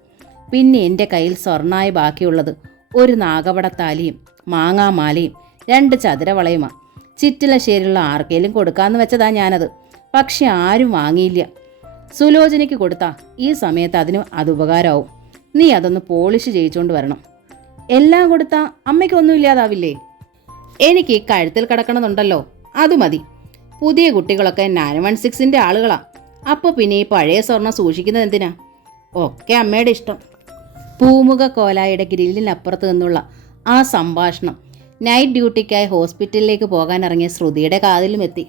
പിന്നെ എൻ്റെ കയ്യിൽ സ്വർണ്ണമായി ബാക്കിയുള്ളത് ഒരു നാഗപടത്താലിയും മാങ്ങാമാലയും 2 ചതുരവളയുമാണ്. ചിറ്റിലശ്ശേരിയുള്ള ആർക്കേലും കൊടുക്കാമെന്ന് വെച്ചതാ ഞാനത്. പക്ഷെ ആരും വാങ്ങിയില്ല. സുലോചനയ്ക്ക് കൊടുത്താ ഈ സമയത്ത് അത് ഉപകാരമാവും. നീ അതൊന്ന് പോളിഷ് ചെയ്യിച്ചുകൊണ്ട് വരണം. എല്ലാം കൊടുത്താ അമ്മയ്ക്കൊന്നും ഇല്ലാതാവില്ലേ? എനിക്ക് കഴുത്തിൽ കിടക്കണമെന്നുണ്ടല്ലോ, അത് മതി. പുതിയ കുട്ടികളൊക്കെ 916ൻ്റെ ആളുകളാ. അപ്പോൾ പിന്നെ ഈ പഴയ സ്വർണം സൂക്ഷിക്കുന്നത് എന്തിനാ? ഒക്കെ അമ്മയുടെ ഇഷ്ടം. പൂമുഖ കോലായുടെ ഗ്രില്ലിനപ്പുറത്ത് നിന്നുള്ള ആ സംഭാഷണം നൈറ്റ് ഡ്യൂട്ടിക്കായി ഹോസ്പിറ്റലിലേക്ക് പോകാനിറങ്ങിയ ശ്രുതിയുടെ കാതിലും എത്തി.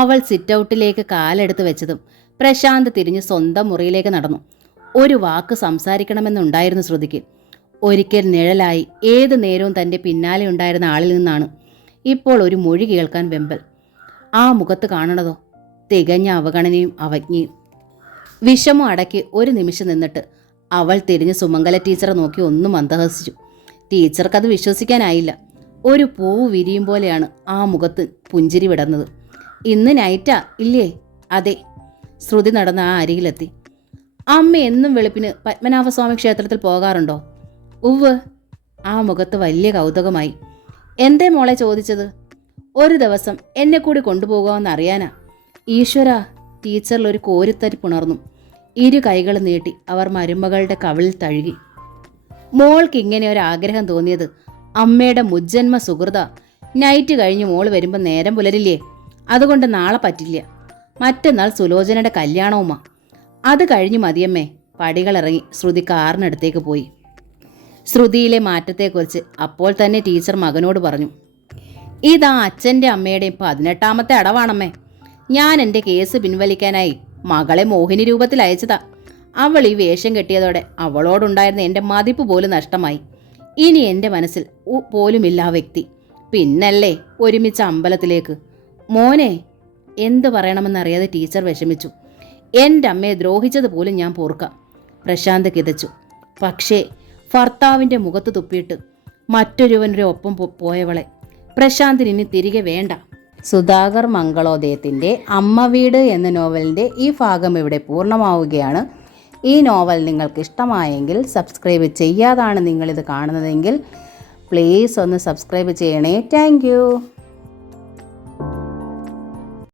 അവൾ സിറ്റൗട്ടിലേക്ക് കാലെടുത്ത് വെച്ചതും പ്രശാന്ത് തിരിഞ്ഞ് സ്വന്തം മുറിയിലേക്ക് നടന്നു. ഒരു വാക്ക് സംസാരിക്കണമെന്നുണ്ടായിരുന്നു ശ്രുതിക്ക്. ഒരിക്കൽ നിഴലായി ഏതു നേരവും തൻ്റെ പിന്നാലെ ഉണ്ടായിരുന്ന ആളിൽ നിന്നാണ് ഇപ്പോൾ ഒരു മൊഴി കേൾക്കാൻ വെമ്പൽ. ആ മുഖത്ത് കാണണതോ തികഞ്ഞ അവഗണനയും അവജ്ഞയും. വിഷമം അടക്കി ഒരു നിമിഷം നിന്നിട്ട് അവൾ തിരിഞ്ഞ് സുമംഗല ടീച്ചറെ നോക്കി ഒന്നും മന്ദഹസിച്ചു. ടീച്ചർക്കത് വിശ്വസിക്കാനായില്ല. ഒരു പൂവ് വിരിയും പോലെയാണ് ആ മുഖത്ത് പുഞ്ചിരി വിടർന്നത്. ഇന്ന് നൈറ്റാ ഇല്ലേ? അതെ. ശ്രുതി നടന്ന ആ അരികിലെത്തി. അമ്മ എന്നും വെളുപ്പിന് പത്മനാഭസ്വാമി ക്ഷേത്രത്തിൽ പോകാറുണ്ടോ? ഉവ്. ആ മുഖത്ത് വലിയ കൗതുകമായി. എന്തേ മോളെ ചോദിച്ചത്? ഒരു ദിവസം എന്നെ കൂടി കൊണ്ടുപോകാമെന്ന് അറിയാനാ. ഈശ്വര! ടീച്ചറിൽ ഒരു കോരിത്തരിപ്പുണർന്നു. ഇരു കൈകൾ നീട്ടി അവർ മരുമകളുടെ കവിളിൽ തഴുകി. മോൾക്ക് ഇങ്ങനെ ഒരു ആഗ്രഹം തോന്നിയത് അമ്മയുടെ മുജ്ജന്മ സുഹൃത. നൈറ്റ് കഴിഞ്ഞ് മോള് വരുമ്പോൾ നേരം പുലരില്ലേ? അതുകൊണ്ട് നാളെ പറ്റില്ല. മറ്റന്നാൾ സുലോചനയുടെ കല്യാണവുമാ. അത് കഴിഞ്ഞ് മതിയമ്മേ. പടികളിറങ്ങി ശ്രുതി കാറിനടുത്തേക്ക് പോയി. ശ്രുതിയിലെ മാറ്റത്തെക്കുറിച്ച് അപ്പോൾ തന്നെ ടീച്ചർ മകനോട് പറഞ്ഞു. ഇതാ അച്ഛൻ്റെ അമ്മയുടെയും 18ാമത്തെ അടവാണമ്മേ. ഞാൻ എൻ്റെ കേസ് പിൻവലിക്കാനായി മകളെ മോഹിനി രൂപത്തിൽ അയച്ചതാ. അവൾ ഈ വേഷം കെട്ടിയതോടെ അവളോടുണ്ടായിരുന്ന എൻ്റെ മതിപ്പ് പോലും നഷ്ടമായി. ഇനി എൻ്റെ മനസ്സിൽ പോലുമില്ല ആ വ്യക്തി. പിന്നല്ലേ ഒരുമിച്ച് അമ്പലത്തിലേക്ക്. മോനെ! എന്ത് പറയണമെന്നറിയാതെ ടീച്ചർ വിഷമിച്ചു. എൻ്റെ അമ്മയെ ദ്രോഹിച്ചത് പോലും ഞാൻ പൊറുക്കാം. പ്രശാന്ത് കിതച്ചു. പക്ഷേ ഭർത്താവിൻ്റെ മുഖത്ത് തുപ്പിയിട്ട് മറ്റൊരുവൻ്റെ ഒപ്പം പോയവളെ പ്രശാന്തിന് ഇനി തിരികെ വേണ്ട. സുധാകർ മംഗളോദയത്തിൻ്റെ അമ്മ വീട് എന്ന നോവലിൻ്റെ ഈ ഭാഗം ഇവിടെ പൂർണ്ണമാവുകയാണ്. ഈ നോവൽ നിങ്ങൾക്ക് ഇഷ്ടമായെങ്കിൽ സബ്സ്ക്രൈബ് ചെയ്യാതാണ് നിങ്ങളിത് കാണുന്നതെങ്കിൽ പ്ലീസ് ഒന്ന് സബ്സ്ക്രൈബ് ചെയ്യണേ. താങ്ക്